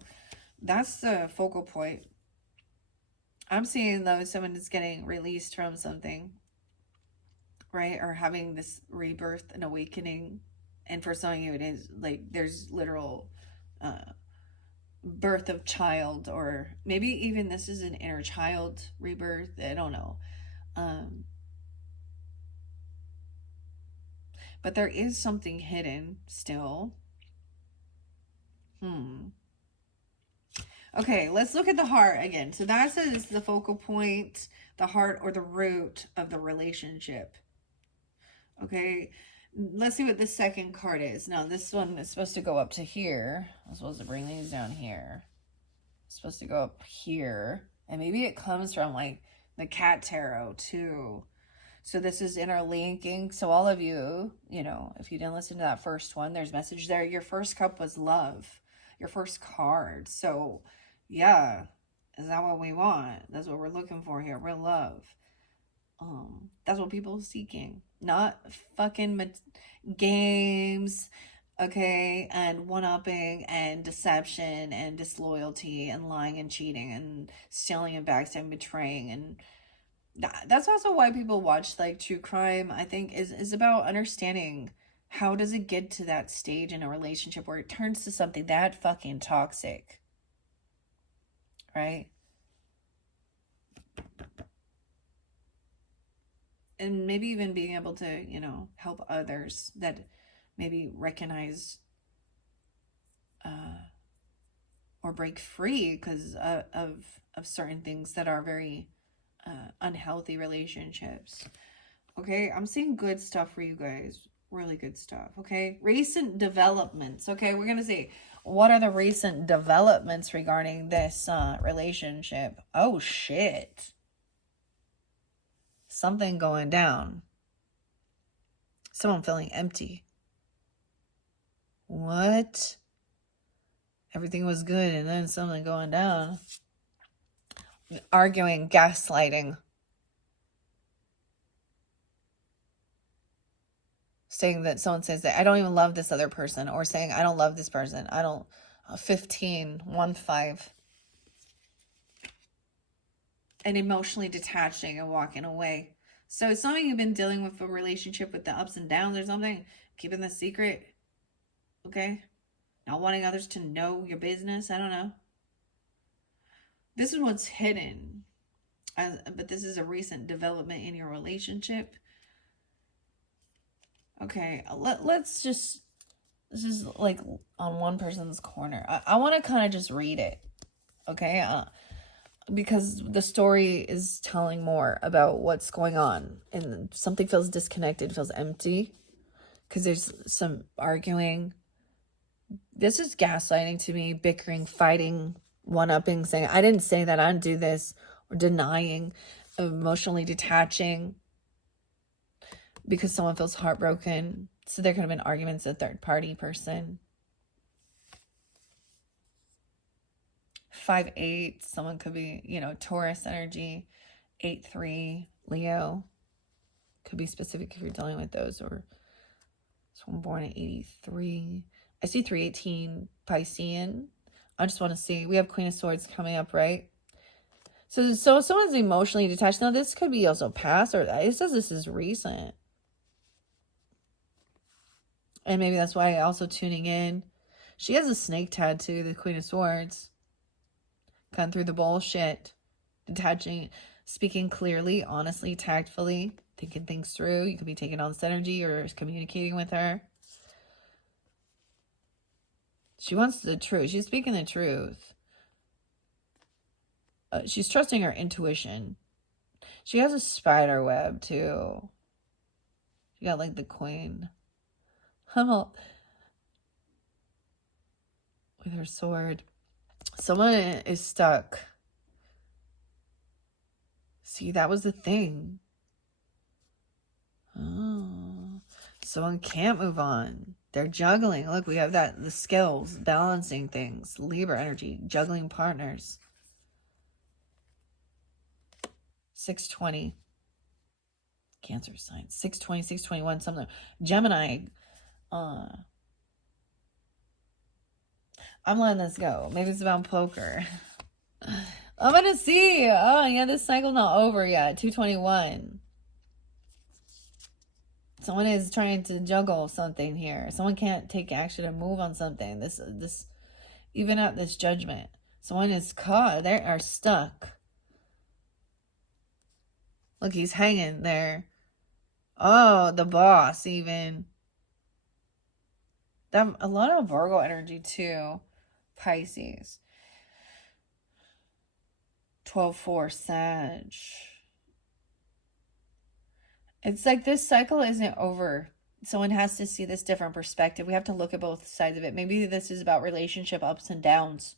that's the focal point. I'm seeing though someone is getting released from something, right? Or having this rebirth and awakening. And for some of you, it is like there's literal birth of child, or maybe even this is an inner child rebirth. I don't know. But there is something hidden still. Okay, let's look at the heart again. So that says the focal point, the heart, or the root of the relationship. Okay, let's see what the second card is. Now, this one is supposed to go up to here. I'm supposed to bring these down here. It's supposed to go up here. And maybe it comes from like the Cat Tarot too. So this is interlinking. So all of you, if you didn't listen to that first one, there's message there. Your first cup was love. Your first card. So yeah, is that what we want? That's what we're looking for here. Real love. That's what people are seeking. Not fucking games, okay, and one-upping and deception and disloyalty and lying and cheating and stealing and backstabbing, betraying. And that's also why people watch like true crime, I think, is about understanding How does it get to that stage in a relationship where it turns to something that fucking toxic? Right? And maybe even being able to, help others that maybe recognize or break free because of certain things that are very unhealthy relationships. Okay, I'm seeing good stuff for you guys. Really good stuff. Okay, recent developments. Okay, we're gonna see what are the recent developments regarding this relationship. Oh shit, something going down. Someone feeling empty. What? Everything was good and then something going down. Arguing, gaslighting. Saying that someone says that I don't even love this other person, or saying I don't love this person. I don't, 15, 1-5. And emotionally detaching and walking away. So it's something you've been dealing with a relationship with the ups and downs or something. Keeping the secret. Okay? Not wanting others to know your business. I don't know. This is what's hidden. But this is a recent development in your relationship. Okay, let's just, this is like on one person's corner. I want to kind of just read it. Okay? Because the story is telling more about what's going on. And something feels disconnected, feels empty. Because there's some arguing. This is gaslighting to me, bickering, fighting, one-upping, saying, I didn't say that, I didn't do this, or denying, emotionally detaching because someone feels heartbroken. So there could have been arguments with a third-party person. 5-8, someone could be, Taurus energy. 8-3, Leo. Could be specific if you're dealing with those, or someone born in 83. I see 318 Piscean. I just want to see. We have Queen of Swords coming up, right? So someone's emotionally detached. Now, this could be also past, or it says this is recent. And maybe that's why also tuning in. She has a snake tattoo, the Queen of Swords. Cutting through the bullshit. Detaching, speaking clearly, honestly, tactfully, thinking things through. You could be taking on this energy or communicating with her. She wants the truth. She's speaking the truth. She's trusting her intuition. She has a spider web, too. She got, like, the queen. With her sword. Someone is stuck. See, that was the thing. Oh. Someone can't move on. They're juggling. Look, we have the skills, balancing things, Libra energy, juggling partners. 620. Cancer sign. 620, 621, something. Gemini. I'm letting this go. Maybe it's about poker. I'm going to see. Oh, yeah, this cycle's not over yet. 221. Someone is trying to juggle something here. Someone can't take action and move on something. This, even at this judgment, someone is caught. They are stuck. Look, he's hanging there. Oh, the boss even. A lot of Virgo energy too. Pisces. 12-4 Sag. It's like this cycle isn't over. Someone has to see this different perspective. We have to look at both sides of it. Maybe this is about relationship ups and downs.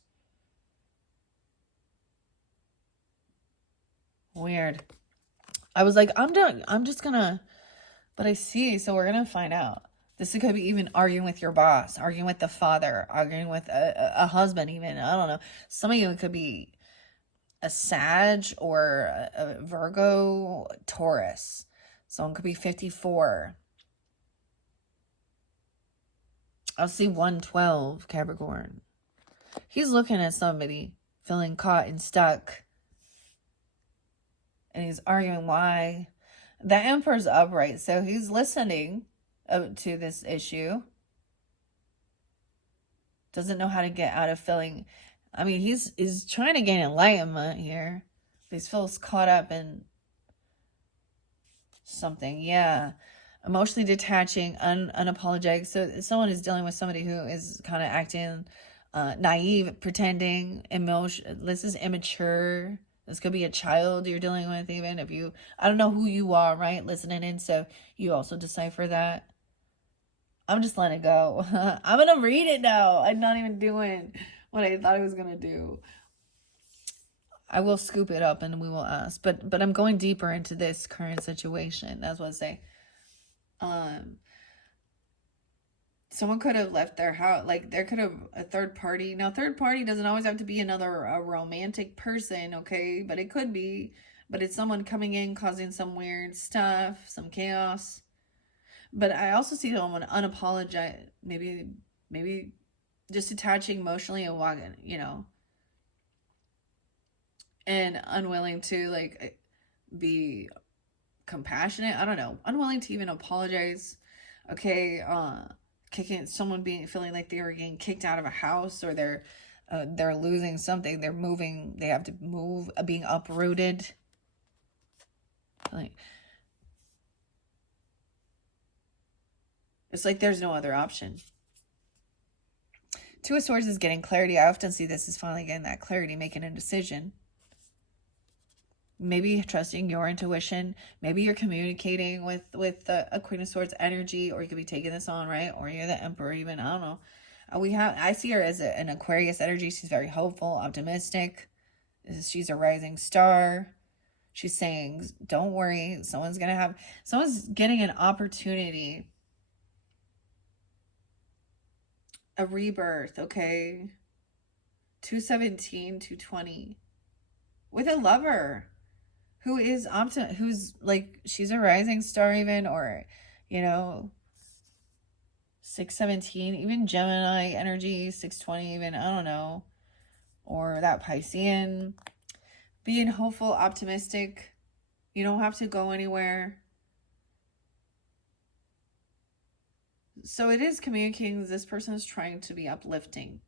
Weird. I was like, I'm just gonna, but I see, so we're gonna find out. This could be even arguing with your boss, arguing with the father, arguing with a husband even. I don't know. Some of you could be a Sag or a Virgo, Taurus. Someone could be 54. I'll see 112, Capricorn. He's looking at somebody, feeling caught and stuck. And he's arguing why. The Emperor's upright, so he's listening. to this issue. Doesn't know how to get out of feeling. I mean, he's trying to gain enlightenment here. He feels caught up in something. Yeah. Emotionally detaching, unapologetic. So someone is dealing with somebody who is kind of acting naive, pretending, emotion. This is immature. This could be a child you're dealing with, even if you, I don't know who you are, right? Listening in. So you also decipher that. I'm just letting it go. I'm going to read it now. I'm not even doing what I thought I was going to do. I will scoop it up and we will ask. But I'm going deeper into this current situation. That's what I say. Someone could have left their house, like there could have a third party. Now, third party doesn't always have to be a romantic person, okay? But it could be. But it's someone coming in, causing some weird stuff, some chaos. But I also see someone unapologetic, maybe just attaching emotionally and walking, and unwilling to like be compassionate. I don't know, unwilling to even apologize. Okay, feeling like they were getting kicked out of a house, or they're losing something. They're moving. They have to move. Being uprooted. Like it's like there's no other option. Two of Swords is getting clarity. I often see this as finally getting that clarity, making a decision. Maybe trusting your intuition. Maybe you're communicating with a Queen of Swords energy, or you could be taking this on, right? Or you're the Emperor even. I don't know. I see her as an Aquarius energy. She's very hopeful, optimistic. She's a rising star. She's saying, don't worry. Someone's getting an opportunity. A rebirth, okay? 217, 220. With a lover who's like, she's a rising star even, or, 617, even Gemini energy, 620 even, I don't know. Or that Piscean. Being hopeful, optimistic. You don't have to go anywhere. So it is communicating this person is trying to be uplifting.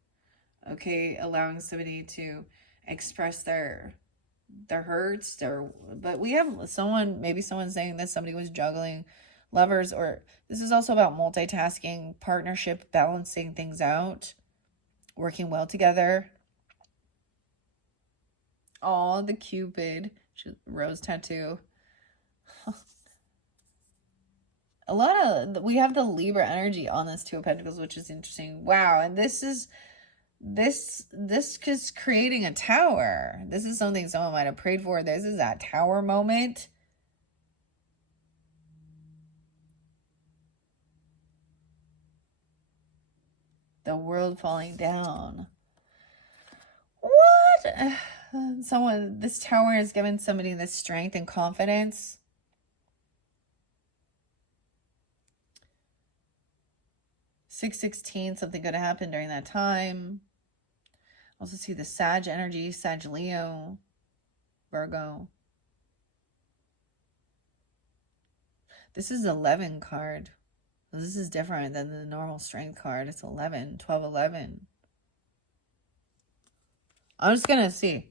Okay, allowing somebody to express their hurts, but we have maybe someone saying that somebody was juggling lovers, or this is also about multitasking, partnership, balancing things out, working well together. Oh, the Cupid, rose tattoo. We have the Libra energy on this Two of Pentacles, which is interesting. Wow, and this is creating a tower. This is something someone might have prayed for. This is that tower moment. The world falling down. What? This tower has given somebody this strength and confidence. (616), something could have happened during that time. Also see the Sag energy, Sag Leo, Virgo. This is 11 card. This is different than the normal strength card. It's 11, 12, 11. I'm just going to see.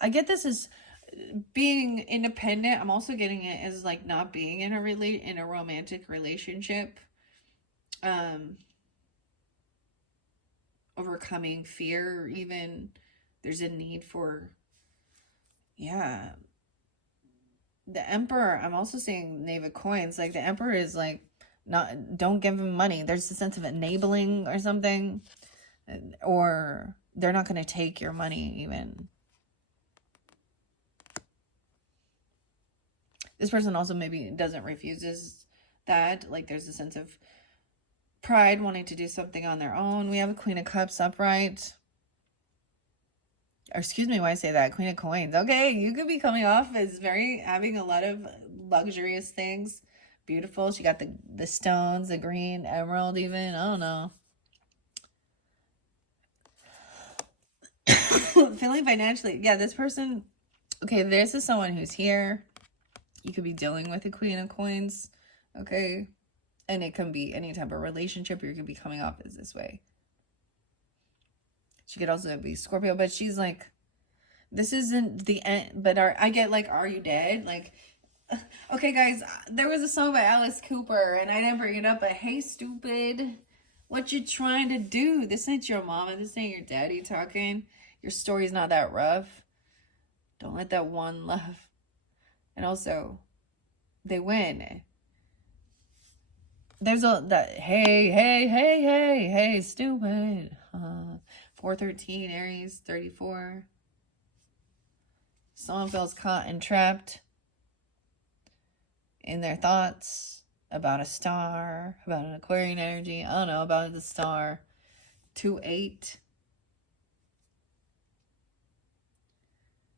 I get this as being independent. I'm also getting it as like not being in a romantic relationship. Overcoming fear, even there's a need for, yeah. The Emperor, I'm also seeing Knave of Coins. Like the Emperor is like, don't give him money. There's a sense of enabling or something, or they're not going to take your money even. This person also maybe refuses that. Like there's a sense of pride, wanting to do something on their own. We have a Queen of Cups upright. Or excuse me, why I say that? Queen of Coins. Okay, you could be coming off as having a lot of luxurious things. Beautiful. She got the stones, the green, emerald even. I don't know. Feeling financially. Yeah, this person. Okay, this is someone who's here. You could be dealing with the Queen of Coins, okay? And it can be any type of relationship, or you could be coming off as this way. She could also be Scorpio, but she's like, this isn't the end. But I get like, are you dead? Like, okay, guys, there was a song by Alice Cooper, and I didn't bring it up, but hey, stupid, what you trying to do? This ain't your mama. This ain't your daddy talking. Your story's not that rough. Don't let that one love. And also, they win. There's that, hey, stupid. 413, Aries, 34. Someone feels caught and trapped in their thoughts about a star, about an Aquarian energy. I don't know, about the star. 2-8.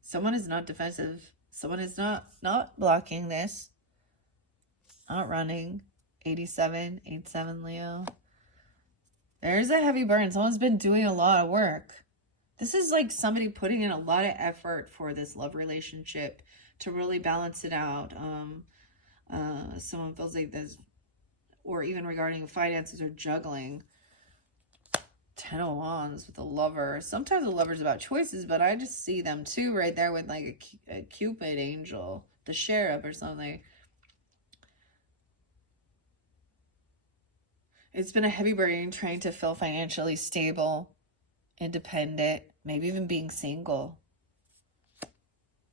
Someone is not defensive. Someone is not blocking this. Not running. 87, 87 Leo. There's a heavy burn. Someone's been doing a lot of work. This is like somebody putting in a lot of effort for this love relationship to really balance it out. Someone feels like this, or even regarding finances or juggling. 10 of Wands with a lover. Sometimes a lover's about choices, but I just see them too right there with like a Cupid angel, the sheriff or something. It's been a heavy burden trying to feel financially stable, independent, maybe even being single.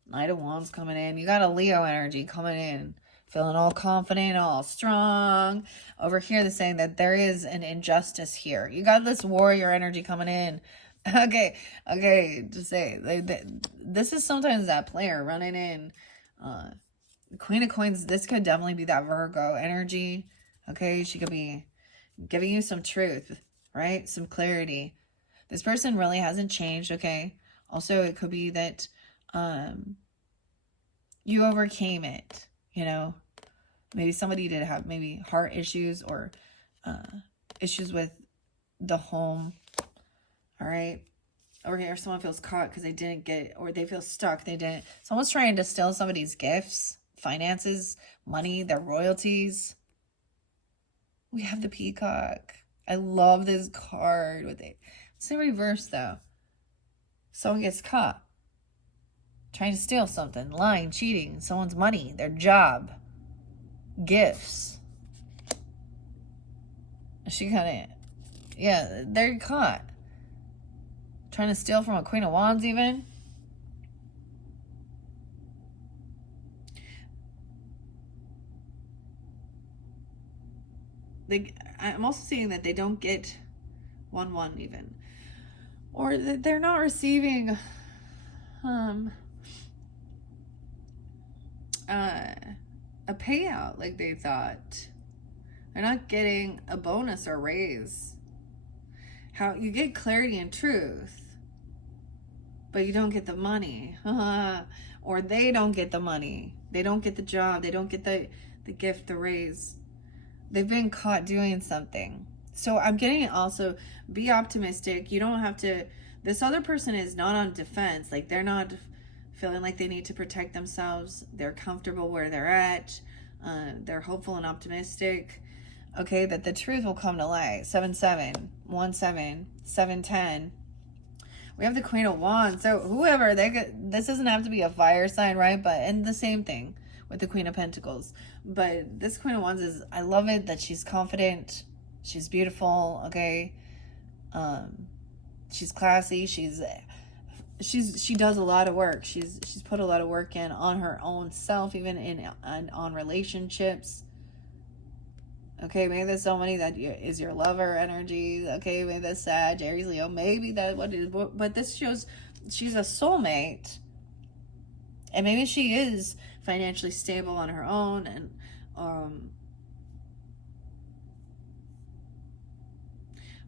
Knight of Wands coming in. You got a Leo energy coming in. Feeling all confident, all strong. Over here, they're saying that there is an injustice here. You got this warrior energy coming in. Okay, just say, this is sometimes that player running in. Queen of Coins, this could definitely be that Virgo energy. Okay, she could be giving you some truth, right? Some clarity. This person really hasn't changed, okay? Also, it could be that you overcame it, you know? Maybe somebody did have maybe heart issues or issues with the home, all right? Over here, someone feels caught because they didn't get, or they feel stuck. They didn't. Someone's trying to steal somebody's gifts, finances, money, their royalties. We have the Peacock. I love this card with it. It's in reverse though. Someone gets caught trying to steal something, lying, cheating, someone's money, their job, gifts. She kind of, yeah, they're caught trying to steal from a Queen of Wands even. I'm also seeing that they don't get 1-1 even, or that they're not receiving a payout like they thought. They're not getting a bonus or raise. How you get clarity and truth, but you don't get the money. Or they don't get the money. They don't get the job. They don't get the gift, the raise. They've been caught doing something. So I'm getting also, be optimistic. You don't have to, this other person is not on defense. Like they're not feeling like they need to protect themselves. They're comfortable where they're at. They're hopeful and optimistic. Okay, that the truth will come to light. 7-7, 1-7, 7-10. We have the Queen of Wands. So whoever, this doesn't have to be a fire sign, right? But, and the same thing with the Queen of Pentacles. But this Queen of Wands is, I love it that she's confident. She's beautiful, okay? She's classy. She does a lot of work. She's put a lot of work in on her own self, even on relationships. Okay, maybe there's somebody that is your lover energy. Okay, maybe that's Sag, Aries, Leo. Maybe that what is, but this shows she's a soulmate, and maybe she is financially stable on her own, and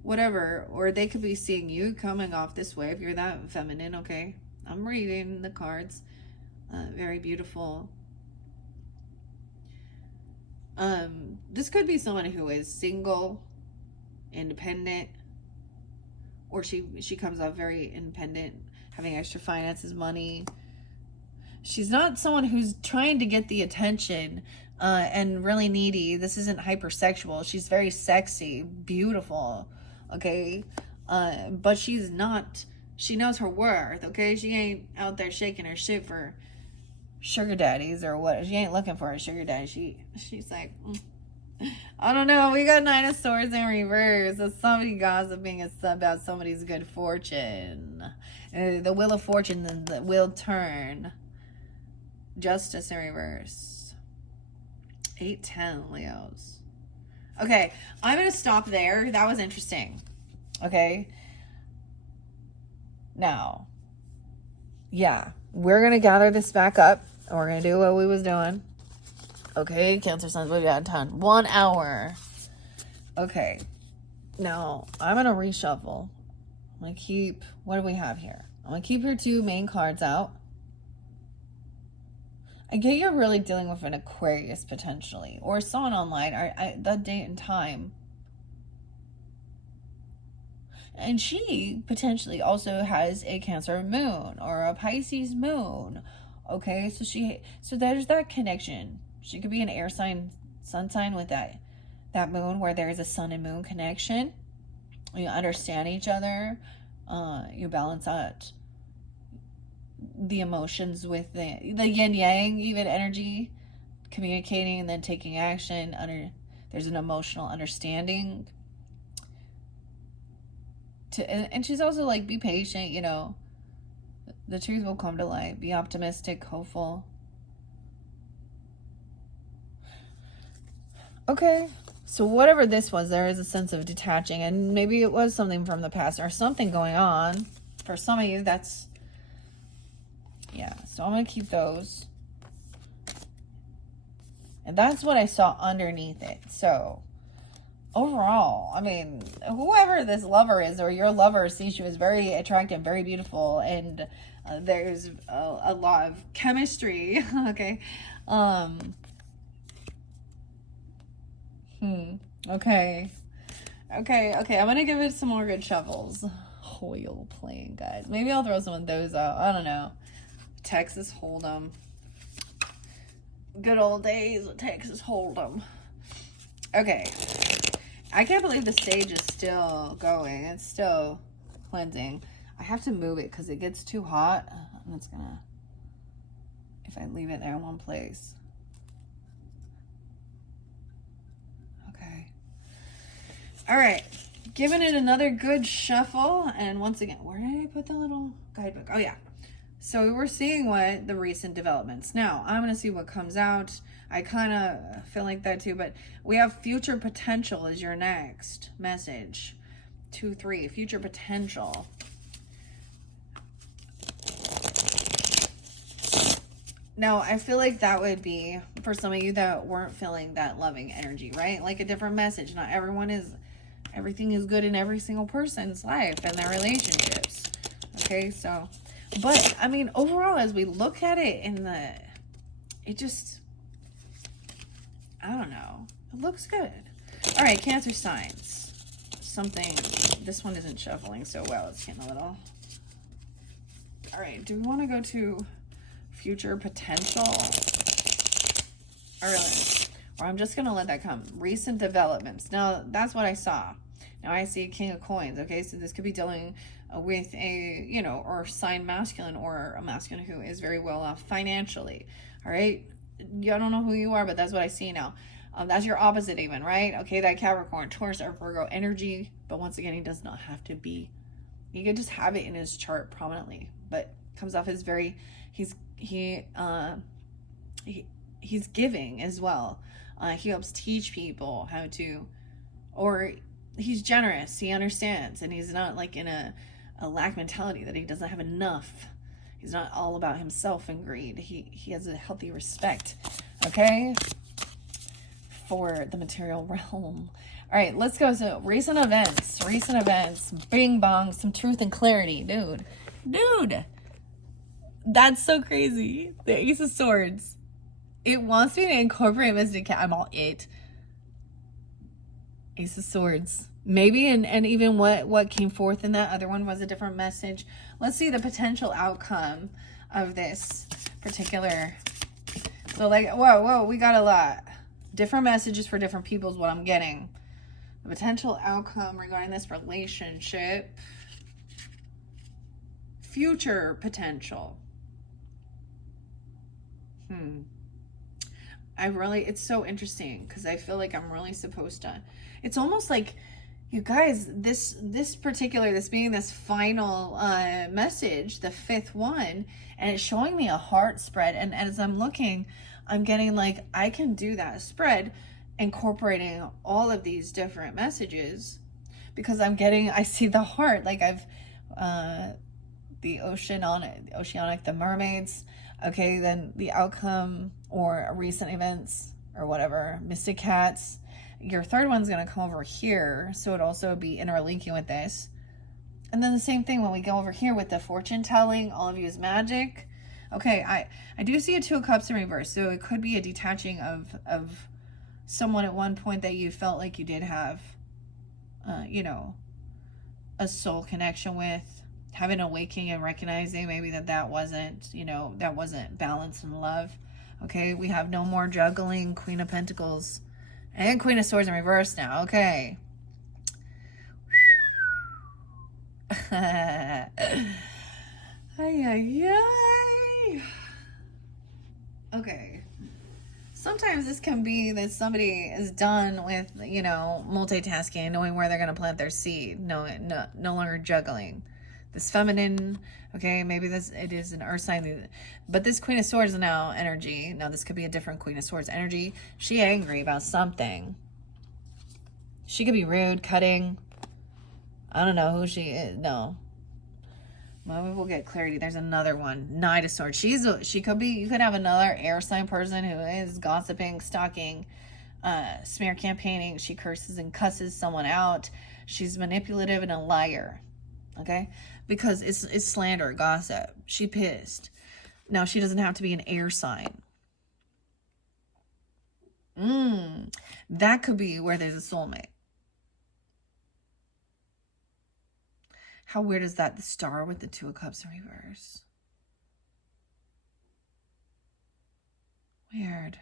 whatever. Or they could be seeing you coming off this way if you're that feminine. Okay, I'm reading the cards. Very beautiful. This could be someone who is single, independent, or she comes off very independent, having extra finances, money, She's not someone who's trying to get the attention and really needy. This isn't hypersexual. She's very sexy, beautiful, okay? But she's not, she knows her worth, okay? She ain't out there shaking her shit for sugar daddies or what. She ain't looking for a sugar daddy. She's like, I don't know. We got Nine of Swords in reverse. So somebody gossiping about somebody's good fortune. The Wheel of Fortune, the wheel turn. Justice in reverse. 8-10, Leos. Okay, I'm going to stop there. That was interesting. Okay. Now, yeah, we're going to gather this back up. And we're going to do what we was doing. Okay, Cancer signs, we've got time. 1 hour. Okay. Now, I'm going to reshuffle. I'm going to keep, what do we have here? I'm going to keep your 2 main cards out. I get you're really dealing with an Aquarius potentially, or someone online, the date and time. And she potentially also has a Cancer moon or a Pisces moon. Okay, so there's that connection. She could be an air sign, sun sign with that moon where there's a sun and moon connection. You understand each other. You balance out the emotions with the yin yang even energy, communicating and then taking action. There's an emotional understanding. And she's also like, be patient, you know. The truth will come to light. Be optimistic, hopeful. Okay, so whatever this was, there is a sense of detaching, and maybe it was something from the past or something going on. For some of you, that's, yeah, so I'm going to keep those. And that's what I saw underneath it. So, overall, I mean, whoever this lover is or your lover sees you as very attractive, very beautiful, and there's a lot of chemistry, okay? Okay. I'm gonna give it some more good shovels. Wheel playing, guys. Maybe I'll throw some of those out. I don't know. Texas Hold'em. Good old days of Texas Hold'em. Okay. I can't believe the sage is still going. It's still cleansing. I have to move it because it gets too hot. And it's gonna, if I leave it there in one place. Okay. All right. Giving it another good shuffle. And once again, where did I put the little guidebook? Oh, yeah. So we're seeing what the recent developments. Now, I'm going to see what comes out. I kind of feel like that too, but we have future potential is your next message. 2-3, future potential. Now, I feel like that would be for some of you that weren't feeling that loving energy, right? Like a different message. Not everyone is, everything is good in every single person's life and their relationships. Okay, so, but I mean, overall, as we look at it it just, I don't know. It looks good. All right, Cancer signs. Something, this one isn't shuffling so well. It's getting a little. All right, do we want to go to future potential? Or I'm just going to let that come. Recent developments. Now, that's what I saw. Now I see a King of Coins. Okay, so this could be dealing with a, you know, or sign masculine or a masculine who is very well off financially. All right. I don't know who you are, but that's what I see now. That's your opposite even, right? Okay, that Capricorn, Taurus, or Virgo energy. But once again, he does not have to be. You could just have it in his chart prominently. But comes off as very, he's giving as well. He helps teach people how to, or he's generous. He understands, and he's not like in a lack mentality that he doesn't have enough. He's not all about himself and greed. He has a healthy respect, okay, for the material realm. All right, let's go. So recent events, bing bong, some truth and clarity. Dude, that's so crazy. The Ace of Swords. It wants me to incorporate Mystic Cat. I'm all it. Ace of Swords. Maybe, and even what came forth in that other one was a different message. Let's see the potential outcome of this. particular. So like, whoa, we got a lot. Different messages for different people is what I'm getting. The potential outcome regarding this relationship. Future potential. It's so interesting because I feel like I'm really supposed to. It's almost like, you guys, this being this final message, the fifth one, and it's showing me a heart spread. And as I'm looking, I'm getting like, I can do that spread, incorporating all of these different messages, because I see the heart, like I've, the oceanic, the mermaids, okay, then the outcome or recent events or whatever, mystic cats. Your third one's going to come over here, so it'd also be interlinking with this. And then the same thing when we go over here with the fortune telling, all of you is magic. Okay, I do see a Two of Cups in reverse, so it could be a detaching of someone at one point that you felt like you did have, a soul connection with, having an awakening and recognizing maybe that wasn't balance and love. Okay, we have no more juggling, Queen of Pentacles and Queen of Swords in reverse now. Okay. Ay, ay, ay. Okay. Sometimes this can be that somebody is done with, multitasking, knowing where they're going to plant their seed, no longer juggling. This feminine, okay, maybe it is an earth sign, but this Queen of Swords now energy, now this could be a different Queen of Swords energy. She angry about something. She could be rude, cutting. I don't know who she is. No. Maybe we'll get clarity. There's another one. Knight of Swords. You could have another air sign person who is gossiping, stalking, smear campaigning. She curses and cusses someone out. She's manipulative and a liar. Okay? Because it's slander, gossip. She pissed. Now, she doesn't have to be an air sign. That could be where there's a soulmate. How weird is that? The Star with the Two of Cups in reverse. Weird.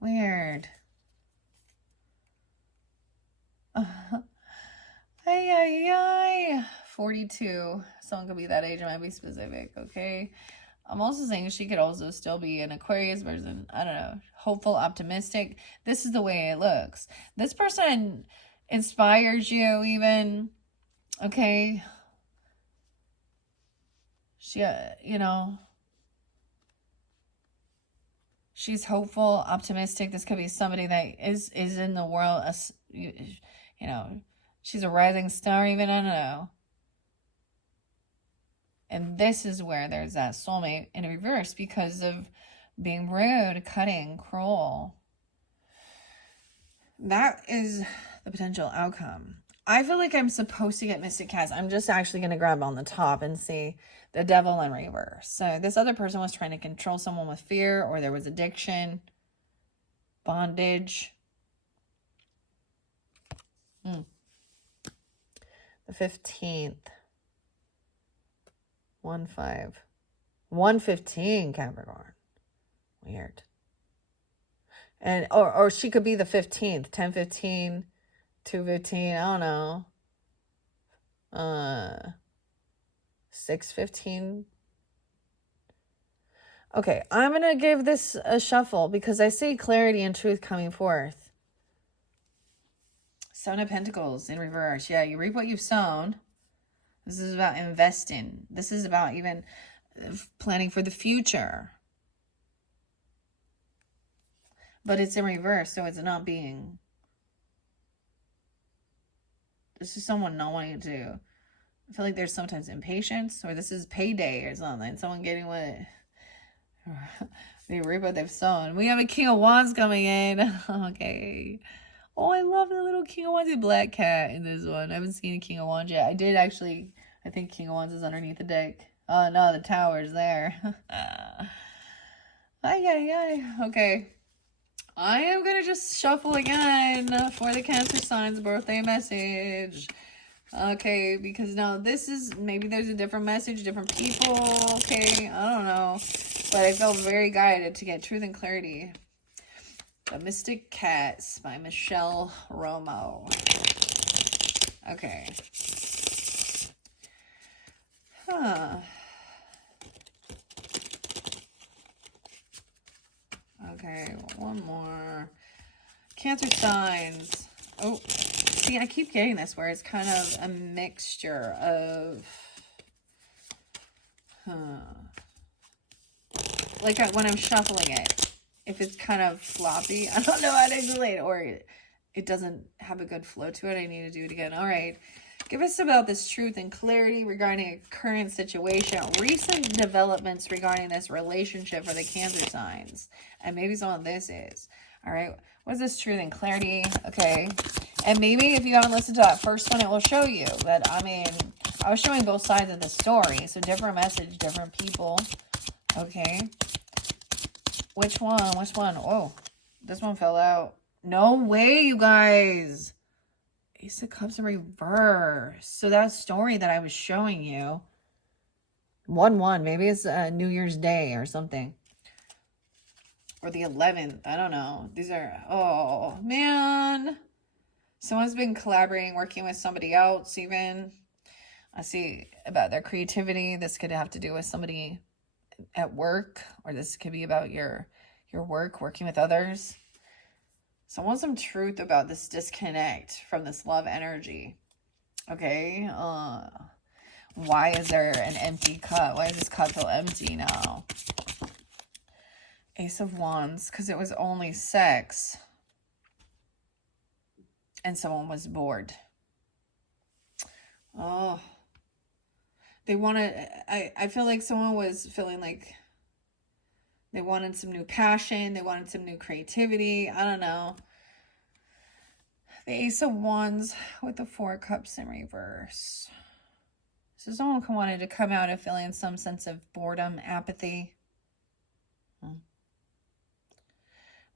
Weird. Ay. 42. Someone could be that age. It might be specific, okay? I'm also saying she could also still be an Aquarius person. I don't know. Hopeful, optimistic. This is the way it looks. This person inspires you even. Okay? She, she's hopeful, optimistic. This could be somebody that is in the world, she's a rising star even, I don't know. And this is where there's that soulmate in reverse because of being rude, cutting, cruel. That is the potential outcome. I feel like I'm supposed to get Mystic Cats. I'm just actually going to grab on the top and see the Devil in reverse. So this other person was trying to control someone with fear, or there was addiction, bondage. The 15th. 1-5. 115 Capricorn. Weird. And or she could be the 15th. 10-15. 2-15. I don't know. 6-15. Okay, I'm gonna give this a shuffle because I see clarity and truth coming forth. Seven of Pentacles in reverse. Yeah, you reap what you've sown. This is about investing. This is about even planning for the future. But it's in reverse, so it's not being. This is someone not wanting to. I feel like there's sometimes impatience, or this is payday or something. Someone getting what they reap what they've sown. We have a King of Wands coming in. Okay. Oh, I love the little King of Wands, a black cat in this one. I haven't seen a King of Wands yet. I did actually. I think King of Wands is underneath the deck. Oh, no, the tower's there. Ay. Okay. I am going to just shuffle again for the Cancer signs birthday message. Okay, because now this is, maybe there's a different message, different people, okay, I don't know. But I felt very guided to get truth and clarity. The Mystic Cats by Michelle Romo. Okay. Okay, one more. Cancer signs. Oh, see, I keep getting this where it's kind of a mixture of... Like when I'm shuffling it, if it's kind of floppy, I don't know how to explain it, or it doesn't have a good flow to it, I need to do it again. All right. Give us about this truth and clarity regarding a current situation, recent developments regarding this relationship for the Cancer signs. And maybe some of this is. All right. What is this truth and clarity? Okay. And maybe if you haven't listened to that first one, it will show you. But, I mean, I was showing both sides of the story. So different message, different people. Okay. Which one? Which one? Oh, this one fell out. No way, you guys. Ace of Cups in reverse. So that story that I was showing you. 1-1. Maybe it's New Year's Day or something. Or the 11th. I don't know. These are... Oh, man. Someone's been collaborating, working with somebody else even. I see about their creativity. This could have to do with somebody at work. Or this could be about your work, working with others. So I want some truth about this disconnect from this love energy. Okay. Why is there an empty cup? Why does this cup feel empty now? Ace of Wands. Because it was only sex. And someone was bored. Oh. They wanted... I feel like someone was feeling like... They wanted some new passion. They wanted some new creativity. I don't know. The Ace of Wands with the 4 Cups in reverse. So someone wanted to come out of feeling some sense of boredom, apathy.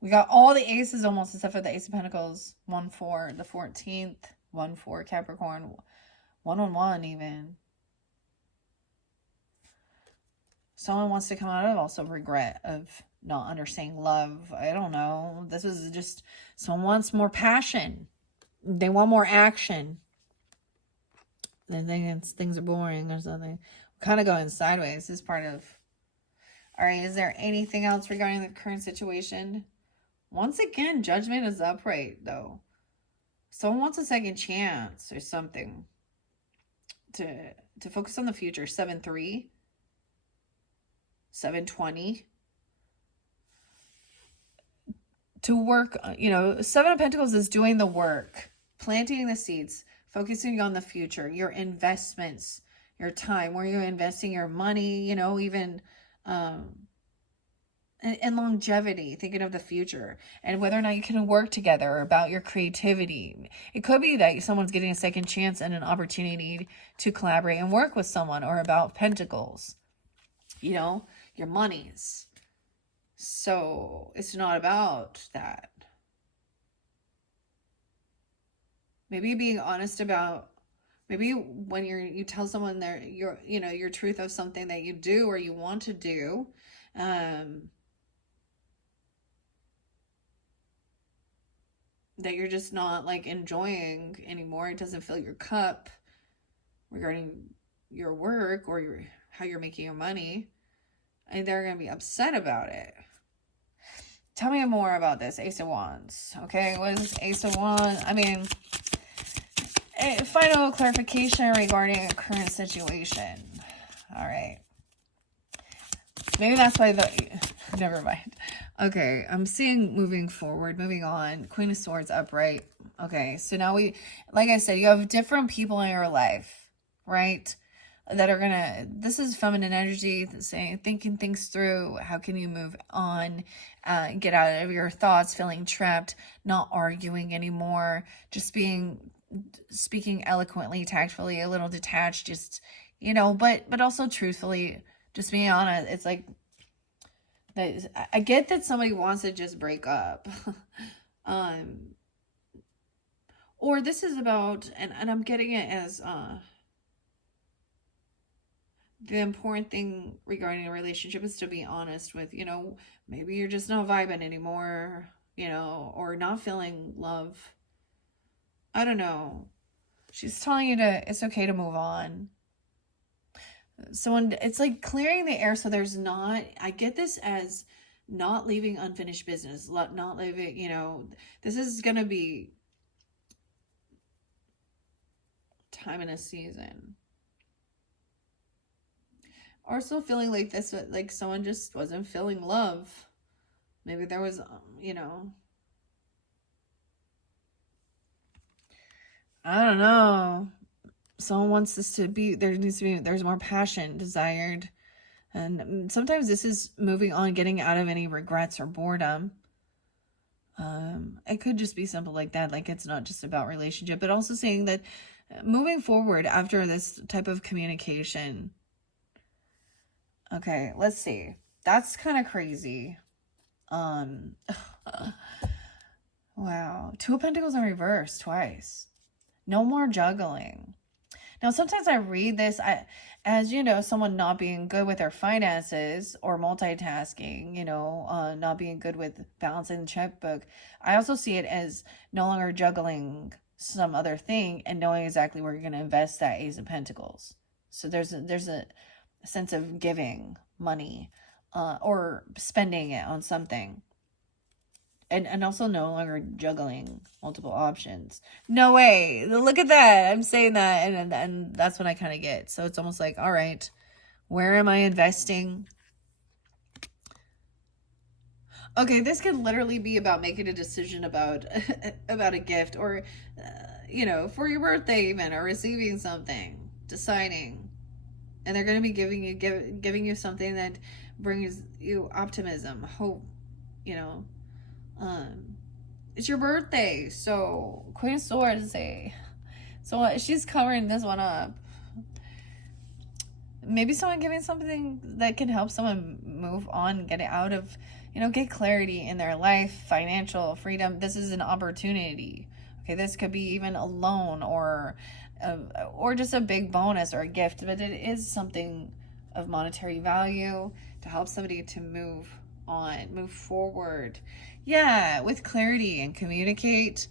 We got all the aces almost except for the Ace of Pentacles. 1-4, the 14th. 1-4 Capricorn. 1-1 even. Someone wants to come out of also regret of not understanding love. I don't know. This is just... Someone wants more passion. They want more action. They think things are boring or something. Kind of going sideways. This is part of... All right, is there anything else regarding the current situation? Once again, Judgment is upright, though. Someone wants a second chance or something. To focus on the future. 7-3. 7-20. To work, you know, 7 of Pentacles is doing the work. Planting the seeds. Focusing on the future. Your investments. Your time. Where you're investing your money. You know, even... and longevity, thinking of the future and whether or not you can work together, or about your creativity. It could be that someone's getting a second chance and an opportunity to collaborate and work with someone, or about Pentacles, you know, your monies. So it's not about that. Maybe being honest about, maybe when you tell someone your truth of something that you do or you want to do, that you're just not like enjoying anymore. It doesn't fill your cup regarding your work or how you're making your money. And they're going to be upset about it. Tell me more about this Ace of Wands. Okay, what is this Ace of Wands? I mean, final clarification regarding a current situation. All right. Maybe that's why never mind. Okay, I'm seeing moving forward, moving on. Queen of Swords upright. Okay, so now like I said, you have different people in your life, right? That are gonna, this is feminine energy, saying, thinking things through. How can you move on, get out of your thoughts, feeling trapped, not arguing anymore, just speaking eloquently, tactfully, a little detached, just, you know, but also truthfully, just being honest. It's like I get that somebody wants to just break up. Or this is about, and I'm getting it as the important thing regarding a relationship is to be honest with, maybe you're just not vibing anymore, or not feeling love. I don't know. She's telling you it's okay to move on. It's like clearing the air so there's not, I get this as not leaving unfinished business, not leaving, this is going to be time in a season. Or still feeling like this, like someone just wasn't feeling love. Maybe there was, I don't know. Someone wants this to be, there's more passion desired. And sometimes this is moving on, getting out of any regrets or boredom. It could just be simple like that. Like it's not just about relationship, but also saying that moving forward after this type of communication. Okay, let's see. That's kind of crazy. Wow. Two of Pentacles in reverse twice. No more juggling. Now, sometimes I read this as, someone not being good with their finances or multitasking, not being good with balancing the checkbook. I also see it as no longer juggling some other thing and knowing exactly where you're going to invest that Ace of Pentacles. So there's a sense of giving money or spending it on something. And also no longer juggling multiple options. No way. Look at that. I'm saying that. And that's what I kind of get. So it's almost like, all right, where am I investing? Okay, this could literally be about making a decision about a gift or, for your birthday even, or receiving something, deciding. And they're going to be giving you something that brings you optimism, hope, it's your birthday, so Queen of Swords so she's covering this one up. Maybe someone giving something that can help someone move on, get it out of, get clarity in their life, financial freedom. This is an opportunity. Okay, this could be even a loan or just a big bonus or a gift, but it is something of monetary value to help somebody to move on, move forward. Yeah, with clarity and communicate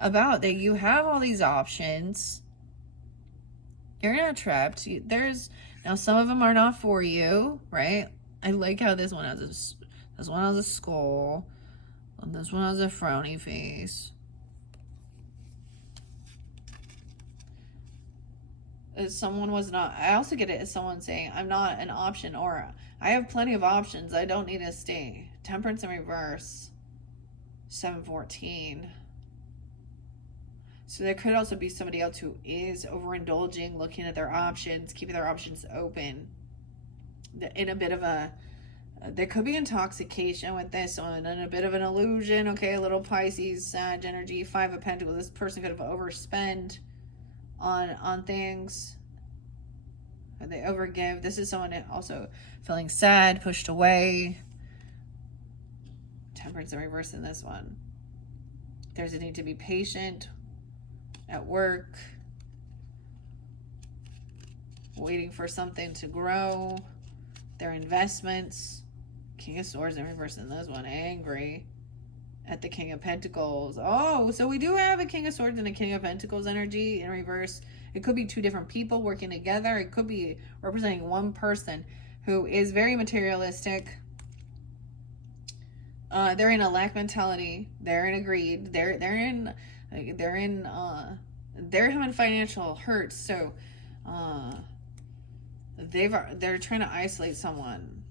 about that you have all these options. You're not trapped. Now some of them are not for you, right? I like how this one has a skull, and this one has a frowny face. Someone was not. I also get it as someone saying, I'm not an option, or I have plenty of options. I don't need to stay. Temperance in reverse. 714. So there could also be somebody else who is overindulging, looking at their options, keeping their options open. In a bit of there could be intoxication with this one, and a bit of an illusion. Okay, a little Pisces, Sag energy, 5 of Pentacles. This person could have overspent on things. And they overgive. This is someone also feeling sad, pushed away. Temperance in reverse in this one. There's a need to be patient at work, waiting for something to grow. Their investments. King of Swords in reverse in this one. Angry at the King of Pentacles. Oh, so we do have a King of Swords and a King of Pentacles energy in reverse. It could be two different people working together. It could be representing one person who is very materialistic. They're in a lack mentality. They're in a greed. They're having financial hurts. So, they're trying to isolate someone,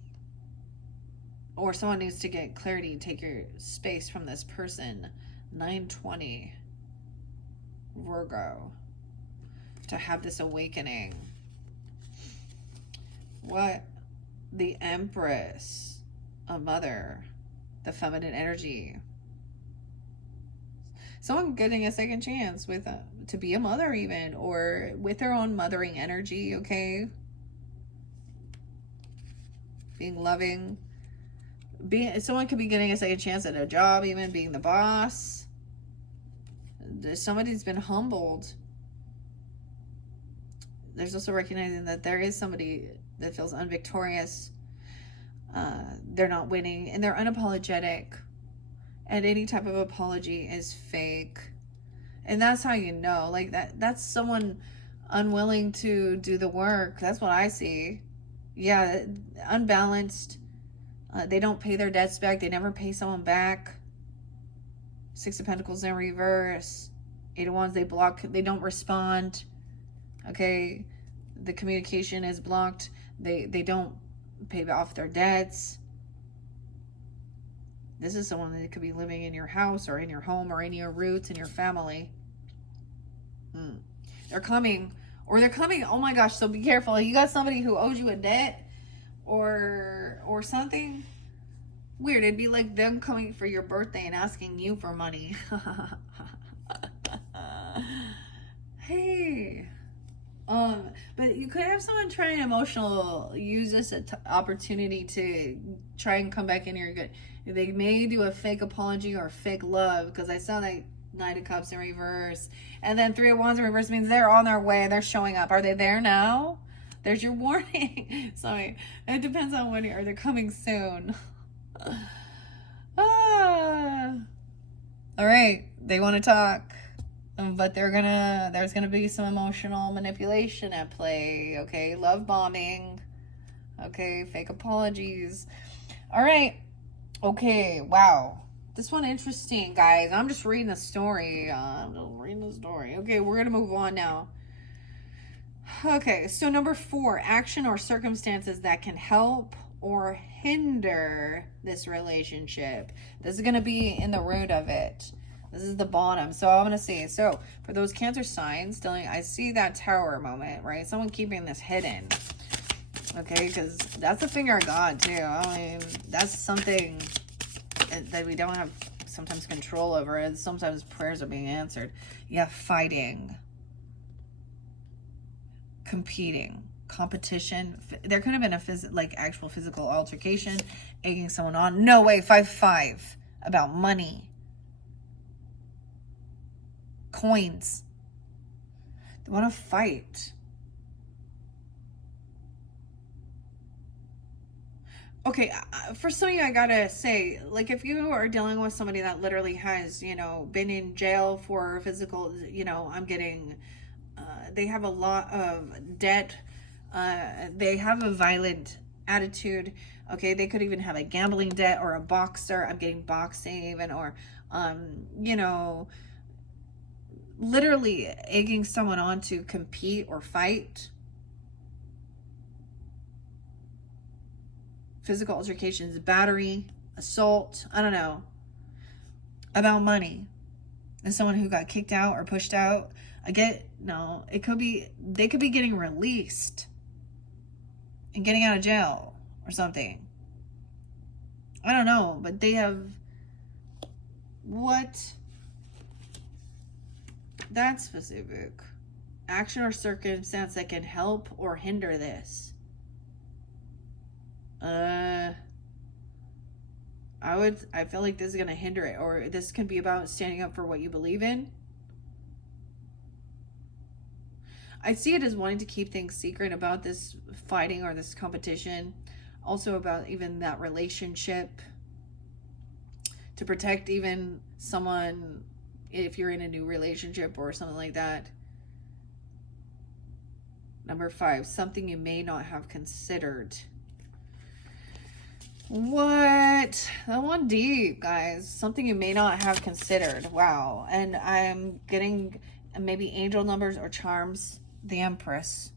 or someone needs to get clarity. Take your space from this person. 920 Virgo to have this awakening. What? The Empress, a mother. The feminine energy. Someone getting a second chance with to be a mother even, or with their own mothering energy, okay? Being loving. Someone could be getting a second chance at a job, even being the boss. Somebody's been humbled. There's also recognizing that there is somebody that feels unvictorious. They're not winning, and they're unapologetic. And any type of apology is fake. And that's how you know. Like, that's someone unwilling to do the work. That's what I see. Yeah, unbalanced. They don't pay their debts back. They never pay someone back. Six of Pentacles in reverse. Eight of Wands, they block. They don't respond. Okay, the communication is blocked. They don't pay off their debts. This is someone that could be living in your house or in your home or in your roots, in your family. They're coming. Or they're coming. Oh my gosh, so be careful. You got somebody who owes you a debt or something. Weird. It'd be like them coming for your birthday and asking you for money. Hey. But you could have someone trying use this opportunity to try and come back in your good. They may do a fake apology or fake love, because I saw like Knight of Cups in reverse, and then Three of Wands in reverse means they're on their way. They're showing up. Are they there now? There's your warning. Sorry, it depends on when are they coming soon. All right, they want to talk. But there's gonna be some emotional manipulation at play, okay? Love bombing, okay? Fake apologies. All right, okay, wow. This one interesting, guys. I'm just reading the story. Okay, we're gonna move on now. Okay, so number 4, action or circumstances that can help or hinder this relationship. This is gonna be in the root of it. This is the bottom. So I'm going to see. So for those Cancer signs, I see that Tower moment, right? Someone keeping this hidden. Okay, because that's a finger of God too. I mean, that's something that we don't have sometimes control over. And sometimes prayers are being answered. Yeah, fighting. Competing. Competition. There could have been a actual physical altercation. Egging someone on. No way. 5-5. About money. Coins. They want to fight. Okay, for some of you, I gotta say, like, if you are dealing with somebody that literally has, been in jail for physical, I'm getting, they have a lot of debt. They have a violent attitude. Okay, they could even have a gambling debt or a boxer. I'm getting boxing even, or, literally egging someone on to compete or fight. Physical altercations, battery, assault, I don't know. About money. And someone who got kicked out or pushed out. They could be getting released and getting out of jail or something. I don't know, but they have what? That's specific. Action or circumstance that can help or hinder this. I feel like this is going to hinder it, or this can be about standing up for what you believe in. I see it as wanting to keep things secret about this fighting or this competition. Also about even that relationship. To protect even someone if you're in a new relationship or something like that. Number 5, something you may not have considered. What? That one deep, guys. Something you may not have considered. Wow. And I'm getting maybe angel numbers or charms. The Empress.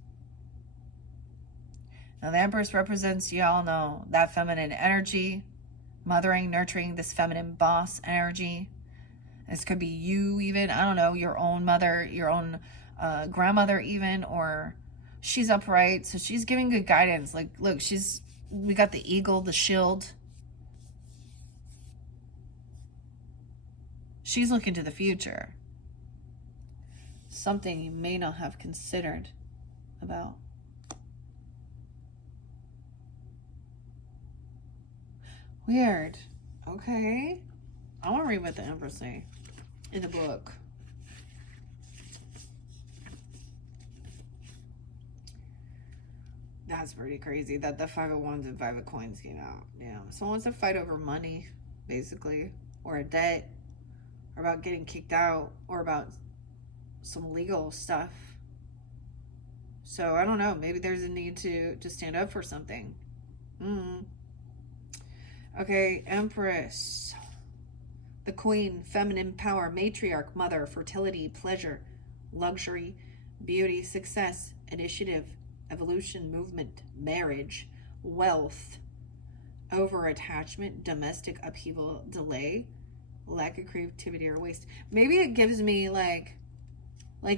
Now the Empress represents, y'all know, that feminine energy. Mothering, nurturing, this feminine boss energy. This could be you even, I don't know, your own mother, your own grandmother even, or she's upright. So she's giving good guidance. Like, look, we got the eagle, the shield. She's looking to the future. Something you may not have considered about. Weird. Okay. I want to read what the Empress say in the book. That's pretty crazy that the Five of Wands and Five of Coins came out. Yeah. Someone wants to fight over money, basically, or a debt, or about getting kicked out, or about some legal stuff. So I don't know. Maybe there's a need to stand up for something. Okay, Empress. The Queen, feminine power, matriarch, mother, fertility, pleasure, luxury, beauty, success, initiative, evolution, movement, marriage, wealth, over attachment, domestic upheaval, delay, lack of creativity, or waste. Maybe it gives me like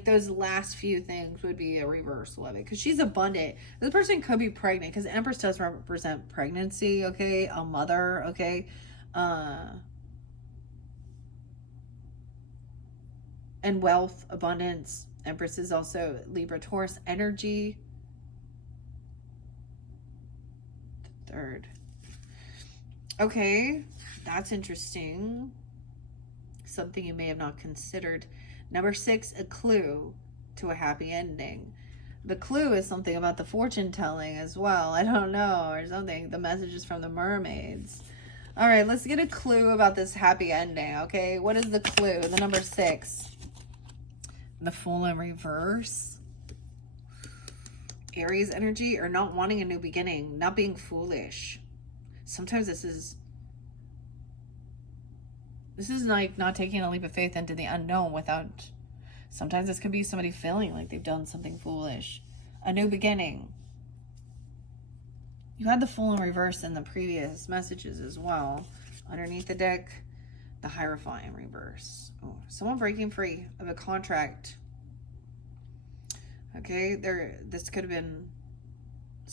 those last few things would be a reversal of it, because she's abundant. This person could be pregnant, because Empress does represent pregnancy, okay, a mother, okay, and wealth, abundance. Empress is also Libra, Taurus energy. The third. Okay, that's interesting. Something you may have not considered. Number 6, a clue to a happy ending. The clue is something about the fortune telling as well. I don't know, or something. The message is from the mermaids. All right, let's get a clue about this happy ending, okay? What is the clue? The number 6. The Fool in reverse. Aries energy, or not wanting a new beginning, not being foolish. Sometimes this is like not taking a leap of faith into the unknown without... Sometimes this could be somebody feeling like they've done something foolish. A new beginning. You had the Fool in reverse in the previous messages as well. Underneath the deck, the Hierophant in reverse. Oh, someone breaking free of a contract. Okay, this could have been...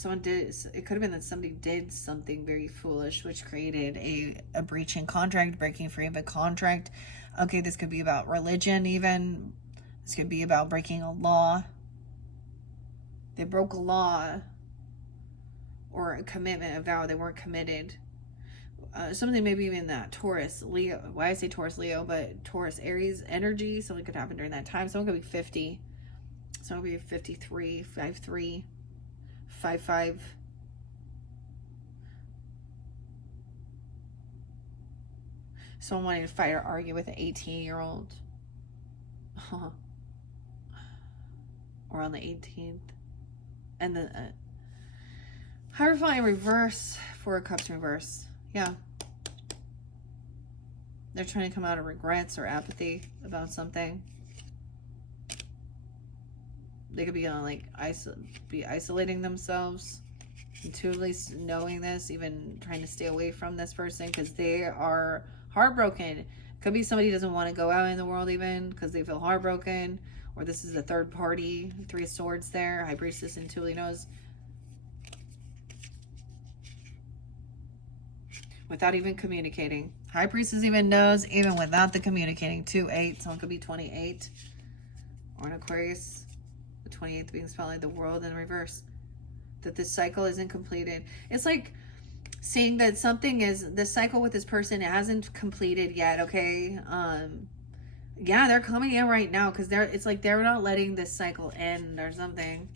It could have been that somebody did something very foolish, which created a breach in contract, breaking free of a contract. Okay, this could be about religion even. This could be about breaking a law. They broke a law or a commitment, a vow. They weren't committed. Something maybe even that Taurus, Leo. Why I say Taurus, Leo, but Taurus, Aries energy. Something could happen during that time. Someone could be 50. Someone could be 53, 53. 5-5. Someone wanting to fight or argue with an 18-year-old. Or on the 18th. And the Hierophant in reverse. 4 of Cups in reverse. Yeah. They're trying to come out of regrets or apathy about something. They could be on like isolating themselves, intuitively knowing this, even trying to stay away from this person because they are heartbroken. Could be somebody who doesn't want to go out in the world even because they feel heartbroken, or this is a third party. 3 of Swords there. High Priestess intuitively knows without even communicating. High Priestess even knows even without the communicating. 2-8. Someone could be 28 or an Aquarius. 28th being spotlight, the World in reverse, that this cycle isn't completed. It's like saying that something is, this cycle with this person, it hasn't completed yet. Okay, yeah, they're coming in right now because it's like they're not letting this cycle end or something,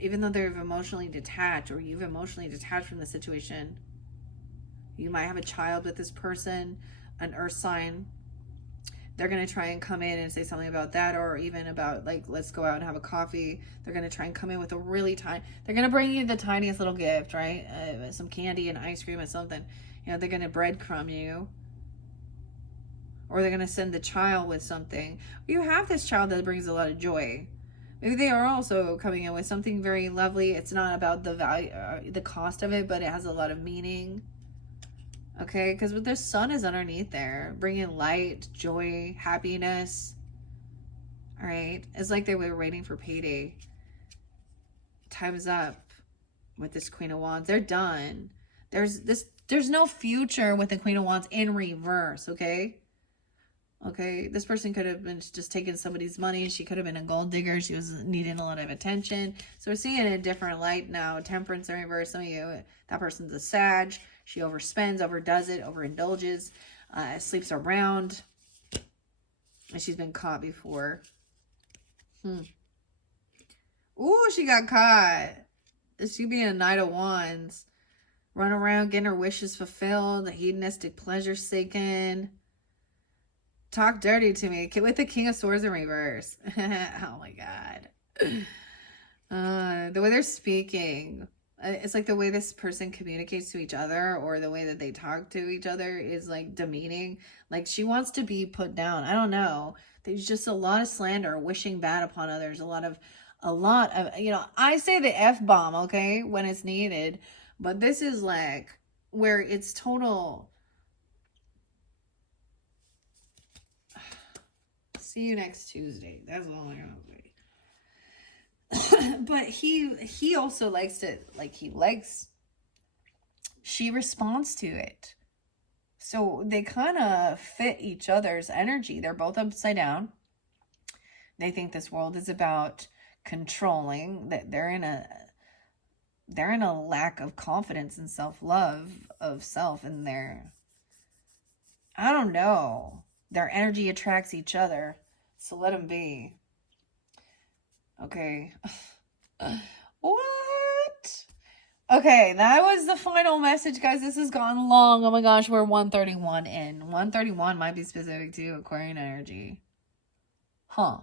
even though they're emotionally detached, or you've emotionally detached from the situation. You might have a child with this person, an earth sign. They're going to try and come in and say something about that, or even about like, let's go out and have a coffee. They're going to try and come in with a really tiny, they're going to bring you the tiniest little gift, right? Some candy and ice cream or something. You know, they're going to breadcrumb you. Or they're going to send the child with something. You have this child that brings a lot of joy. Maybe they are also coming in with something very lovely. It's not about the value, the cost of it, but it has a lot of meaning. Okay, because the sun is underneath there, bringing light, joy, happiness. All right, it's like they were waiting for payday. Time's up with this Queen of Wands. They're done. There's no future with the Queen of Wands in reverse. Okay. Okay, this person could have been just taking somebody's money. She could have been a gold digger. She was needing a lot of attention. So we're seeing it in a different light now. Temperance in reverse. Some of you, that person's a Sag. She overspends, overdoes it, overindulges, sleeps around. And she's been caught before. Ooh, she got caught. She being a Knight of Wands. Run around getting her wishes fulfilled. Hedonistic pleasure seeking. Talk dirty to me. With the King of Swords in reverse. Oh my God. The way they're speaking. It's like the way this person communicates to each other, or the way that they talk to each other is like demeaning. Like she wants to be put down. I don't know. There's just a lot of slander, wishing bad upon others. A lot of, I say the F-bomb, okay, when it's needed. But this is like where it's total. See you next Tuesday. That's all I'm gonna say. But he also likes it, like she responds to it. So they kind of fit each other's energy. They're both upside down. They think this world is about controlling, that they're in a lack of confidence and self-love of self, and I don't know. Their energy attracts each other. So let them be. Okay. What? Okay, that was the final message, guys. This has gone long. Oh my gosh, we're 131 in. 131 might be specific to Aquarian energy. Huh.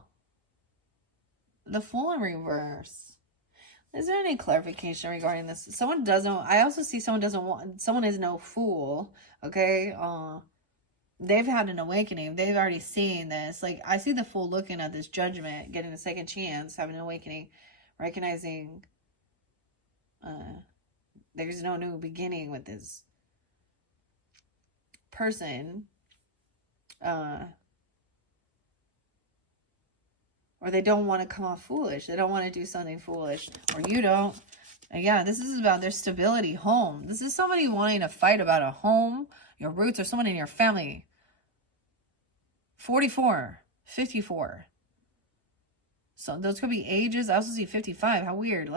The Fool in reverse. Is there any clarification regarding this? Someone doesn't. I also see someone doesn't want. Someone is no fool. Okay. They've had an awakening. They've already seen this. Like, I see the Fool looking at this judgment, getting a second chance, having an awakening, recognizing there's no new beginning with this person. Or they don't want to come off foolish. They don't want to do something foolish. Or you don't. And yeah, this is about their stability, home. This is somebody wanting to fight about a home, your roots, or someone in your family. 44, 54. So those could be ages. I also see 55. How weird.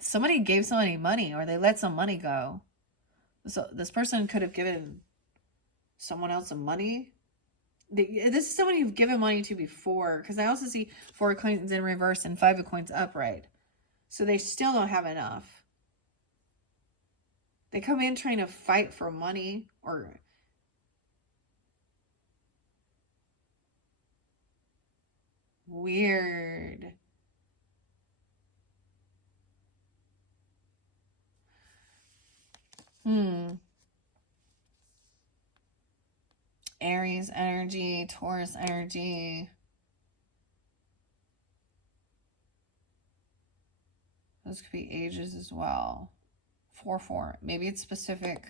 Somebody gave somebody money, or they let some money go. So this person could have given someone else some money. This is someone you've given money to before, because I also see 4 of coins in reverse and 5 of coins upright. So they still don't have enough. They come in trying to fight for money, or weird. Aries energy, Taurus energy. Those could be ages as well. 4-4. Maybe it's specific.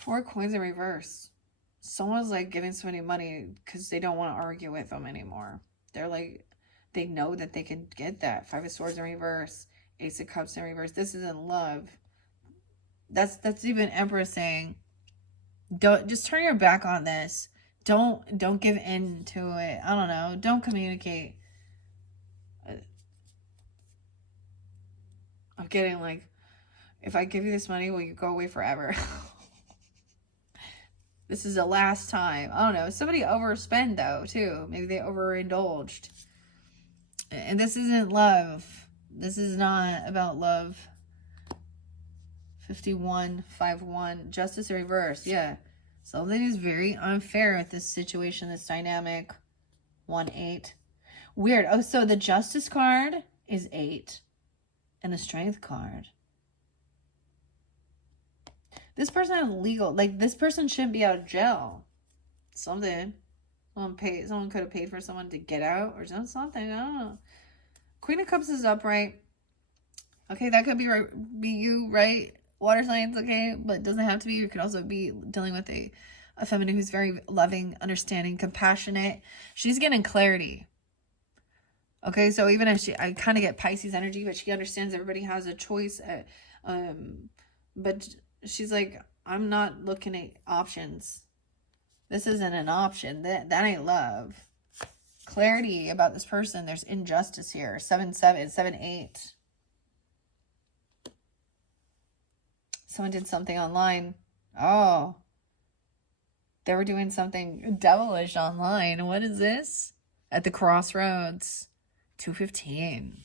4 coins in reverse. Someone's like giving somebody money because they don't want to argue with them anymore. They're like, they know that they can get that. 5 of Swords in reverse. Ace of Cups in reverse. This isn't love. That's even Empress saying, don't just turn your back on this. Don't give in to it. I don't know. Don't communicate. I'm getting like, if I give you this money, will you go away forever? This is the last time. I don't know. Somebody overspend though too. Maybe they overindulged. And this isn't love. This is not about love. 51, 5-1. Justice reverse. Yeah. Something is very unfair with this situation, this dynamic. 1-8. Weird. Oh, so the Justice card is 8. And the Strength card. This person has legal, like this person shouldn't be out of jail. Something. Someone could have paid for someone to get out or something. I don't know. Queen of Cups is upright. Okay, that could be you, right? Water signs, okay? But it doesn't have to be. You could also be dealing with a feminine who's very loving, understanding, compassionate. She's getting clarity. Okay, so even if I kind of get Pisces energy, but she understands everybody has a choice. But she's like, I'm not looking at options. This isn't an option. That ain't love. Clarity about this person. There's injustice here. 7-7, 7-8. Someone did something online. Oh, they were doing something devilish online. What is this? At the crossroads, 2:15.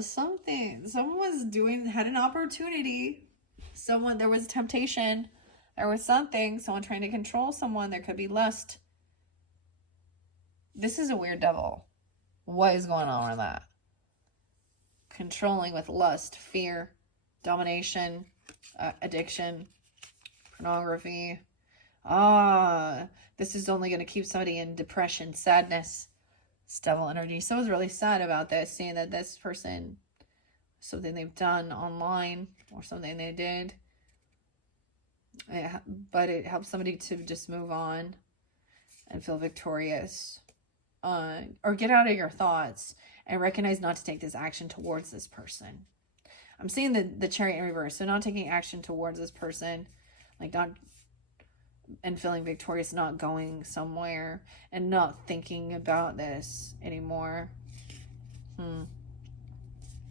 Someone was doing, had an opportunity. There was temptation. There was someone trying to control someone. There could be lust. This is a weird devil. What is going on with that? Controlling with lust, fear, domination, addiction, pornography. This is only going to keep somebody in depression, sadness. It's devil energy. Someone's really sad about this, seeing that this person, something they've done online or something they did, but it helps somebody to just move on and feel victorious, or get out of your thoughts and recognize not to take this action towards this person. I'm seeing the Chariot in reverse, so not taking action towards this person, like not, and feeling victorious, not going somewhere and not thinking about this anymore.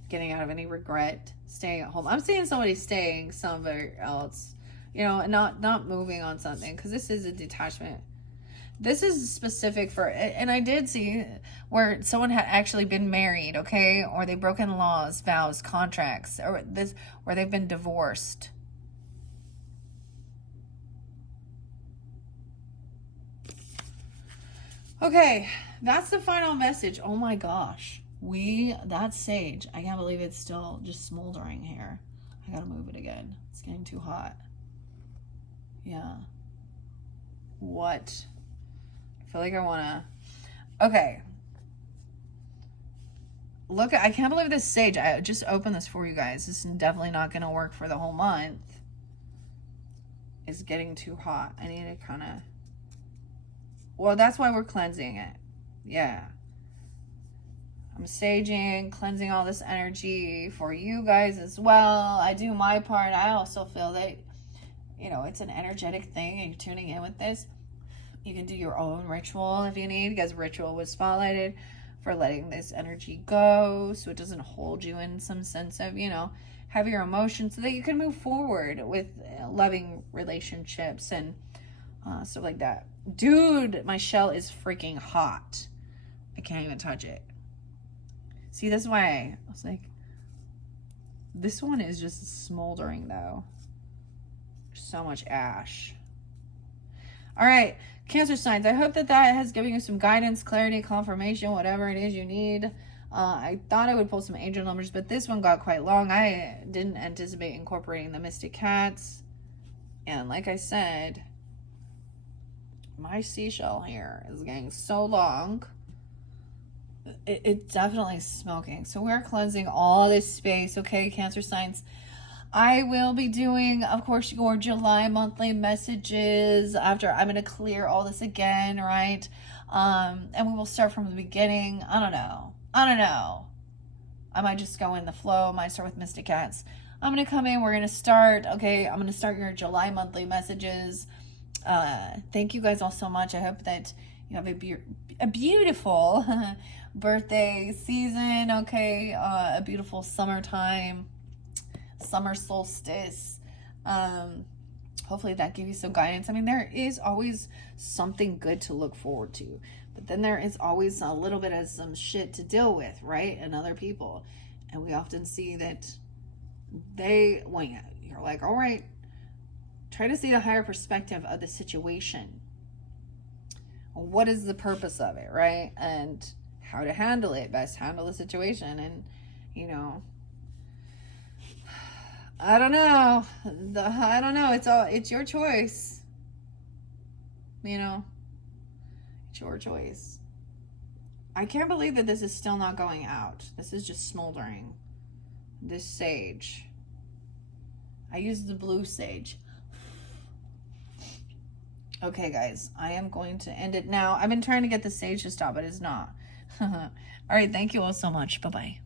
Getting out of any regret, staying at home. I'm seeing somebody staying somewhere else, and not moving on something, because this is a detachment. This is specific for, and I did see where someone had actually been married, okay, or they've broken laws, vows, contracts, or they've been divorced. Okay, that's the final message. Oh my gosh. That sage, I can't believe it's still just smoldering here. I gotta move it again. It's getting too hot. Yeah. What? I feel like I wanna... Okay. Look, I can't believe this sage. I just opened this for you guys. This is definitely not gonna work for the whole month. It's getting too hot. I need to kind of... Well, that's why we're cleansing it. Yeah. I'm saging, cleansing all this energy for you guys as well. I do my part. I also feel that, it's an energetic thing, and you're tuning in with this. You can do your own ritual if you need, because ritual was spotlighted for letting this energy go, so it doesn't hold you in some sense of, heavier emotions, so that you can move forward with loving relationships and stuff like that. Dude, my shell is freaking hot. I can't even touch it. See, that's why I was like, this one is just smoldering though. So much ash. All right, Cancer signs. I hope that has given you some guidance, clarity, confirmation, whatever it is you need. I thought I would pull some angel numbers, but this one got quite long. I didn't anticipate incorporating the Mystic Cats. And like I said, my seashell here is getting so long. It definitely is smoking. So we're cleansing all this space, okay, Cancer signs. I will be doing, of course, your July monthly messages after I'm going to clear all this again, right? And we will start from the beginning. I don't know. I might just go in the flow. I might start with Mystic Cats. I'm going to come in. We're going to start. Okay, I'm going to start your July monthly messages. Thank you guys all so much. I hope that you have a beautiful birthday season, okay? A beautiful summertime, summer solstice. Hopefully that gave you some guidance. I mean, there is always something good to look forward to, but then there is always a little bit of some shit to deal with, right? And other people. And we often see that you're like, all right, try to see the higher perspective of the situation. What is the purpose of it, right? And how to handle it, best handle the situation. And, I don't know. It's your choice. It's your choice. I can't believe that this is still not going out. This is just smoldering. This sage. I used the blue sage. Okay, guys, I am going to end it now. I've been trying to get the sage to stop, but it's not. All right, thank you all so much. Bye-bye.